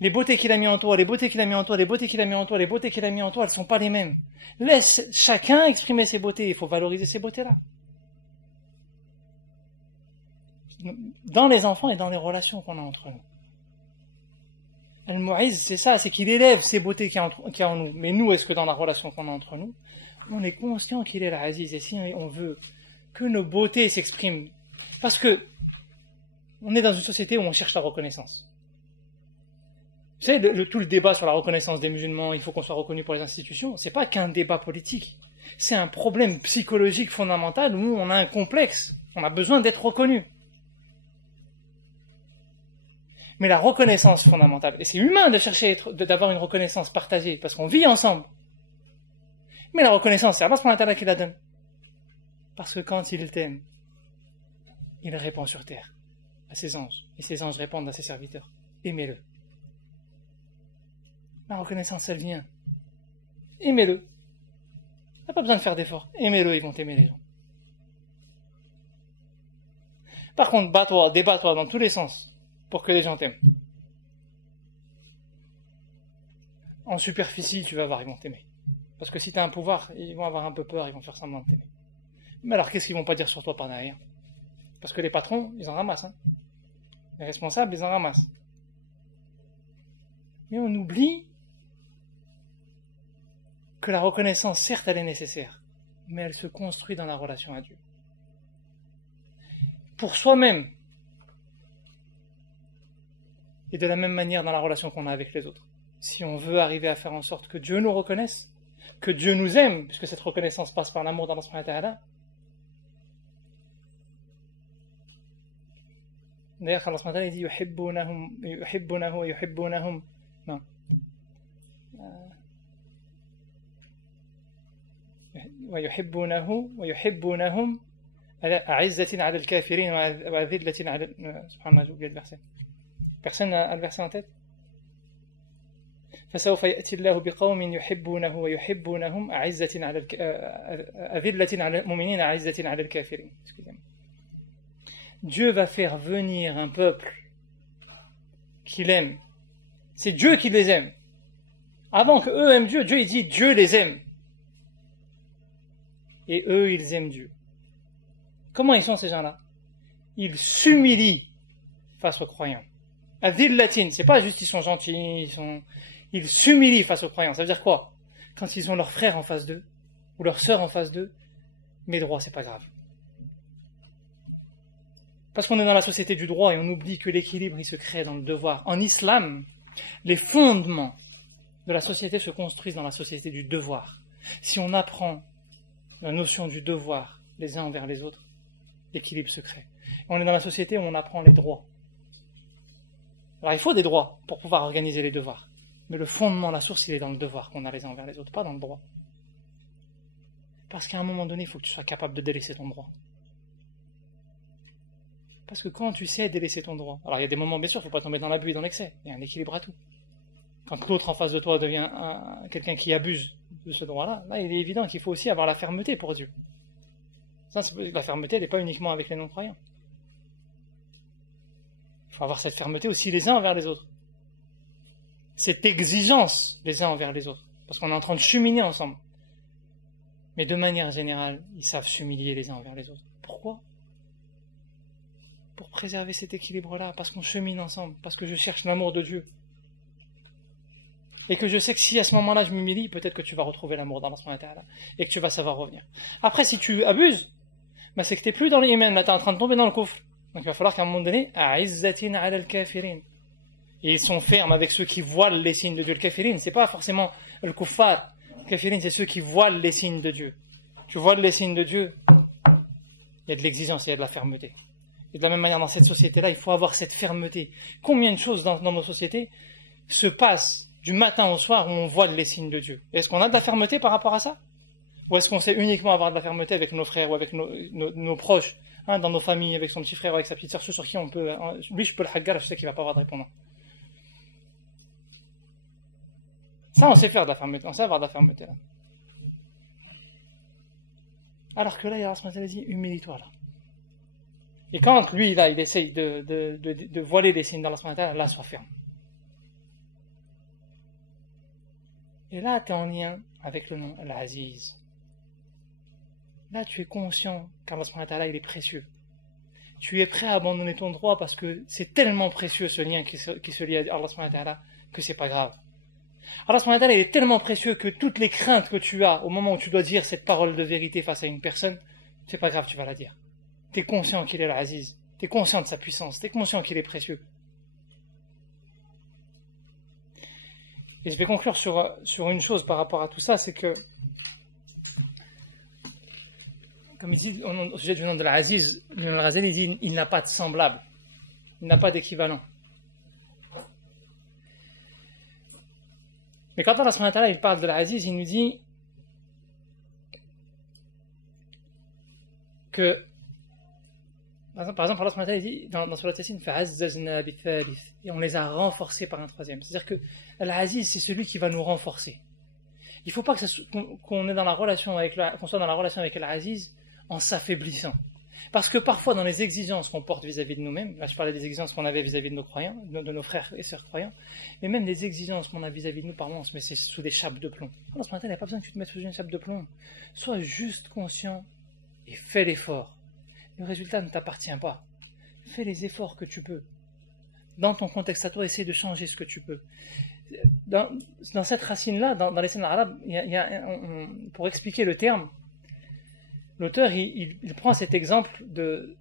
Les beautés qu'il a mis en toi, les beautés qu'il a mis en toi, les beautés qu'il a mis en toi, les beautés qu'il a mis en toi, elles sont pas les mêmes. Laisse chacun exprimer ses beautés, il faut valoriser ces beautés-là. Dans les enfants et dans les relations qu'on a entre nous. Al-Mu'izz, c'est ça, c'est qu'il élève ces beautés qu'il y a en nous. Mais nous, est-ce que dans la relation qu'on a entre nous, on est conscient qu'il est l'Aziz, et si on veut que nos beautés s'expriment, parce que on est dans une société où on cherche la reconnaissance. Vous savez, tout le débat sur la reconnaissance des musulmans, il faut qu'on soit reconnu pour les institutions, c'est pas qu'un débat politique, c'est un problème psychologique fondamental où on a un complexe, on a besoin d'être reconnu. Mais la reconnaissance fondamentale, et c'est humain de chercher d'avoir une reconnaissance partagée, parce qu'on vit ensemble. Mais la reconnaissance, c'est Allah subhanahu wa ta'ala qui la donne. Parce que quand il t'aime, il répond sur terre à ses anges. Et ses anges répondent à ses serviteurs. Aimez-le. La reconnaissance, elle vient. Aimez-le. Il n'y a pas besoin de faire d'efforts. Aimez-le, ils vont t'aimer les gens. Par contre, bats-toi, débat-toi dans tous les sens pour que les gens t'aiment. En superficie, tu vas voir, ils vont t'aimer. Parce que si tu as un pouvoir, ils vont avoir un peu peur, ils vont faire semblant de t'aimer. Mais alors, qu'est-ce qu'ils vont pas dire sur toi par derrière? Parce que les patrons, ils en ramassent. Hein. Les responsables, ils en ramassent. Mais on oublie que la reconnaissance, certes, elle est nécessaire, mais elle se construit dans la relation à Dieu. Pour soi-même, et de la même manière dans la relation qu'on a avec les autres. Si on veut arriver à faire en sorte que Dieu nous reconnaisse, que Dieu nous aime, puisque cette reconnaissance passe par l'amour d'Allah subhanahu wa ta'ala. D'ailleurs, Allah subhanahu wa ta'ala dit yuhibbunahu wa yuhibbunahum. Non. Wa yuhibbunahu wa yuhibbunahum a'izzatin 'ala al-kafirin wa adhillatin 'ala subhanallah, j'ai oublié le verset. Personne n'a le verset en tête? فسوف يأتي الله بقوم يحبونه ويحبونهم أعزة على أذلة على المؤمنين أعزة على الكافرين. Dieu va faire venir un peuple qu'il aime. C'est Dieu qui les aime. Avant que eux aiment Dieu, Dieu il dit Dieu les aime. Et eux ils aiment Dieu. Comment ils sont ces gens-là? Ils s'humilient face aux croyants. Adhillatin, c'est pas juste ils sont gentils, ils s'humilient face aux croyants. Ça veut dire quoi? Quand ils ont leur frère en face d'eux, ou leur sœur en face d'eux, mes droits, c'est pas grave. Parce qu'on est dans la société du droit et on oublie que l'équilibre, il se crée dans le devoir. En islam, les fondements de la société se construisent dans la société du devoir. Si on apprend la notion du devoir les uns envers les autres, l'équilibre se crée. Et on est dans la société où on apprend les droits. Alors il faut des droits pour pouvoir organiser les devoirs. Mais le fondement, la source, il est dans le devoir qu'on a les uns envers les autres, pas dans le droit. Parce qu'à un moment donné, il faut que tu sois capable de délaisser ton droit. Parce que quand tu sais délaisser ton droit, alors il y a des moments, bien sûr, il ne faut pas tomber dans l'abus et dans l'excès, il y a un équilibre à tout. Quand l'autre en face de toi devient quelqu'un qui abuse de ce droit-là, là il est évident qu'il faut aussi avoir la fermeté pour Dieu. Ça, la fermeté, elle n'est pas uniquement avec les non-croyants. Il faut avoir cette fermeté aussi les uns envers les autres. Cette exigence les uns envers les autres. Parce qu'on est en train de cheminer ensemble. Mais de manière générale, ils savent s'humilier les uns envers les autres. Pourquoi? Pour préserver cet équilibre-là, parce qu'on chemine ensemble, parce que je cherche l'amour de Dieu. Et que je sais que si à ce moment-là je m'humilie, peut-être que tu vas retrouver l'amour d'Allah subhanahu wa ta'ala et que tu vas savoir revenir. Après, si tu abuses, bah c'est que tu n'es plus dans l'iman, là tu es en train de tomber dans le kufr. Donc il va falloir qu'à un moment donné, a'izzatin 'ala al-kafirin. Et ils sont fermes avec ceux qui voilent les signes de Dieu. Le kafirin, c'est pas forcément le kuffar. Le kafirin, c'est ceux qui voilent les signes de Dieu. Tu voiles les signes de Dieu, il y a de l'exigence, il y a de la fermeté. Et de la même manière, dans cette société-là, il faut avoir cette fermeté. Combien de choses dans nos sociétés se passent du matin au soir où on voile les signes de Dieu? Est-ce qu'on a de la fermeté par rapport à ça? Ou est-ce qu'on sait uniquement avoir de la fermeté avec nos frères ou avec nos proches, hein, dans nos familles, avec son petit frère ou avec sa petite sœur, ceux sur qui on peut... Lui, je peux le haggar, je sais qu'il va pas avoir de répondant. Ça, on sait faire de la fermeté, on sait avoir de la fermeté là. Alors que là, Allah subhanahu wa ta'ala dit, humilie-toi là. Et quand lui, là, il essaye de voiler les signes d'Allah subhanahu wa ta'ala, là, sois ferme. Et là, tu es en lien avec le nom Al-Aziz. Là, tu es conscient qu'Allah subhanahu wa ta'ala, il est précieux. Tu es prêt à abandonner ton droit parce que c'est tellement précieux ce lien qui se lie à Allah subhanahu wa ta'ala que c'est pas grave. Allah subhanahu wa ta'ala, il est tellement précieux que toutes les craintes que tu as au moment où tu dois dire cette parole de vérité face à une personne, c'est pas grave, tu vas la dire. Tu es conscient qu'il est l'Aziz. Tu es conscient de sa puissance. Tu es conscient qu'il est précieux. Et je vais conclure sur une chose par rapport à tout ça, c'est que, comme il dit au sujet du nom de l'Aziz, l'Imam Al-Ghazali dit il n'a pas de semblable, il n'a pas d'équivalent. Mais quand Allah subhanahu wa ta'ala il parle de l'Aziz, il nous dit que, par exemple, Allah subhanahu wa ta'ala dit dans Surat Yasin, fa'azzazna bi-thalith, et on les a renforcés par un troisième. C'est-à-dire que l'Aziz, c'est celui qui va nous renforcer. Il ne faut pas qu'on est dans la relation qu'on soit dans la relation avec l'Aziz en s'affaiblissant. Parce que parfois, dans les exigences qu'on porte vis-à-vis de nous-mêmes, là je parlais des exigences qu'on avait vis-à-vis de nos croyants, de nos frères et sœurs croyants, mais même les exigences qu'on a vis-à-vis de nous, par moment, on se met sous des chapes de plomb. Alors, ce matin, il n'y a pas besoin que tu te mettes sous une chape de plomb. Sois juste conscient et fais l'effort. Le résultat ne t'appartient pas. Fais les efforts que tu peux. Dans ton contexte à toi, essaie de changer ce que tu peux. Dans cette racine-là, dans les scènes arabes, pour expliquer le terme, l'auteur, il prend cet exemple de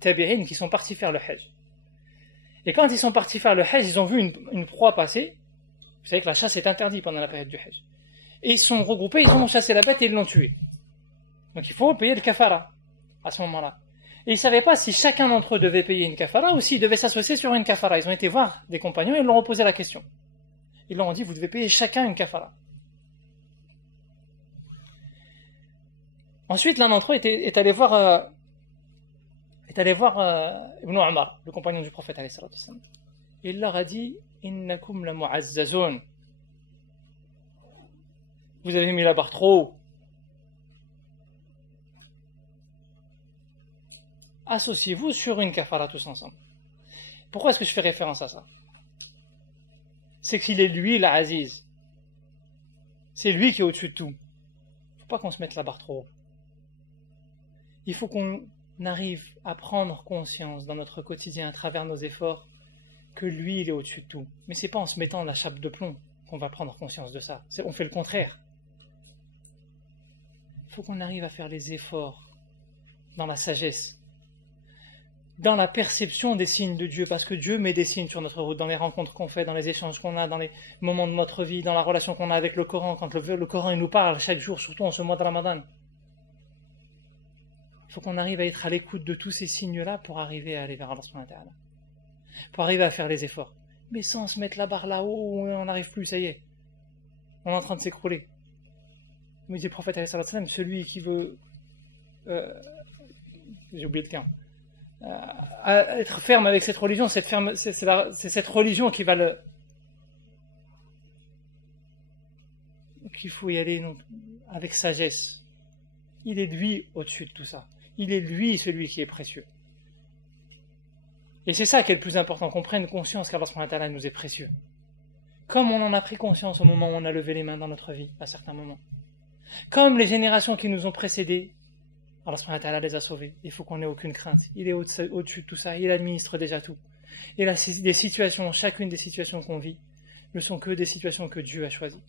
tabi'in qui sont partis faire le hajj. Et quand ils sont partis faire le hajj, ils ont vu une proie passer. Vous savez que la chasse est interdite pendant la période du hajj. Et ils sont regroupés, ils ont chassé la bête et ils l'ont tuée. Donc il faut payer le kafara à ce moment-là. Et ils ne savaient pas si chacun d'entre eux devait payer une kafara ou s'ils devaient s'associer sur une kafara. Ils ont été voir des compagnons et ils leur ont posé la question. Ils leur ont dit, vous devez payer chacun une kafara. Ensuite, l'un d'entre eux est allé voir Ibn Umar, le compagnon du prophète alayhi salatu wassalam. Il leur a dit, innakum la mu'azzazun. Vous avez mis la barre trop haut. Associez-vous sur une kafara tous ensemble. Pourquoi est-ce que je fais référence à ça? C'est qu'il est lui l'Aziz. C'est lui qui est au-dessus de tout. Il ne faut pas qu'on se mette la barre trop haut. Il faut qu'on arrive à prendre conscience dans notre quotidien, à travers nos efforts, que lui, il est au-dessus de tout. Mais ce n'est pas en se mettant la chape de plomb qu'on va prendre conscience de ça. On fait le contraire. Il faut qu'on arrive à faire les efforts dans la sagesse, dans la perception des signes de Dieu, parce que Dieu met des signes sur notre route, dans les rencontres qu'on fait, dans les échanges qu'on a, dans les moments de notre vie, dans la relation qu'on a avec le Coran, quand le Coran il nous parle chaque jour, surtout en ce mois de Ramadan. Il faut qu'on arrive à être à l'écoute de tous ces signes-là pour arriver à aller vers Allah subhanahu wa ta'ala. Pour arriver à faire les efforts. Mais sans se mettre la barre là-haut, on n'arrive plus, ça y est. On est en train de s'écrouler. Comme dit le prophète alayhi salatu wassalam, celui qui veut... j'ai oublié le terme. Être ferme avec cette religion, c'est cette religion qui va le... Donc il faut y aller avec sagesse. Il est lui au-dessus de tout ça. Il est lui celui qui est précieux. Et c'est ça qui est le plus important, qu'on prenne conscience qu'Allah subhanahu wa ta'ala nous est précieux. Comme on en a pris conscience au moment où on a levé les mains dans notre vie, à certains moments. Comme les générations qui nous ont précédés, Allah subhanahu wa ta'ala les a sauvés. Il faut qu'on n'ait aucune crainte. Il est au-dessus de tout ça. Il administre déjà tout. Et là, des situations, chacune des situations qu'on vit, ne sont que des situations que Dieu a choisies.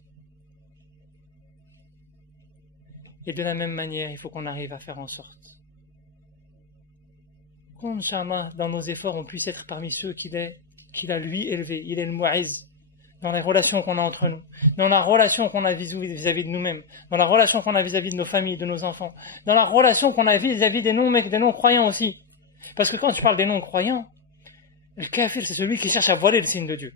Et de la même manière, il faut qu'on arrive à faire en sorte qu'Inch'Allah, dans nos efforts, on puisse être parmi ceux qu'il a lui élevé. Il est le Mu'izz dans les relations qu'on a entre nous, dans la relation qu'on a vis-à-vis de nous-mêmes, dans la relation qu'on a vis-à-vis de nos familles, de nos enfants, dans la relation qu'on a vis-à-vis des non-croyants aussi. Parce que quand tu parles des non-croyants, le kafir, c'est celui qui cherche à voiler le signe de Dieu.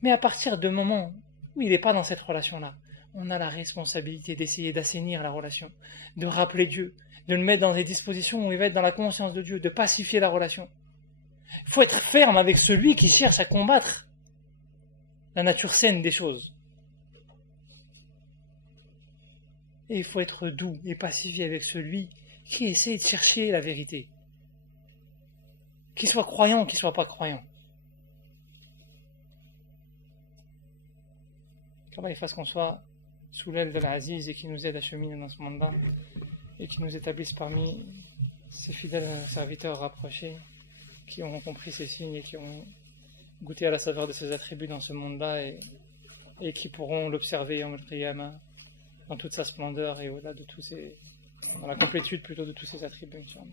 Mais à partir du moment où il n'est pas dans cette relation-là, on a la responsabilité d'essayer d'assainir la relation, de rappeler Dieu, de le mettre dans des dispositions où il va être dans la conscience de Dieu, de pacifier la relation. Il faut être ferme avec celui qui cherche à combattre la nature saine des choses. Et il faut être doux et pacifié avec celui qui essaie de chercher la vérité. Qu'il soit croyant ou qu'il soit pas croyant. Qu'Allah fasse qu'on soit sous l'aile de l'Aziz et qu'il nous aide à cheminer dans ce monde-là et qu'il nous établisse parmi ses fidèles serviteurs rapprochés qui ont compris ses signes et qui ont goûté à la saveur de ses attributs dans ce monde-là et qui pourront l'observer Yawm al-Qiyamah dans toute sa splendeur et au-delà de tous ses, dans la complétude plutôt de tous ses attributs, Inch'Allah.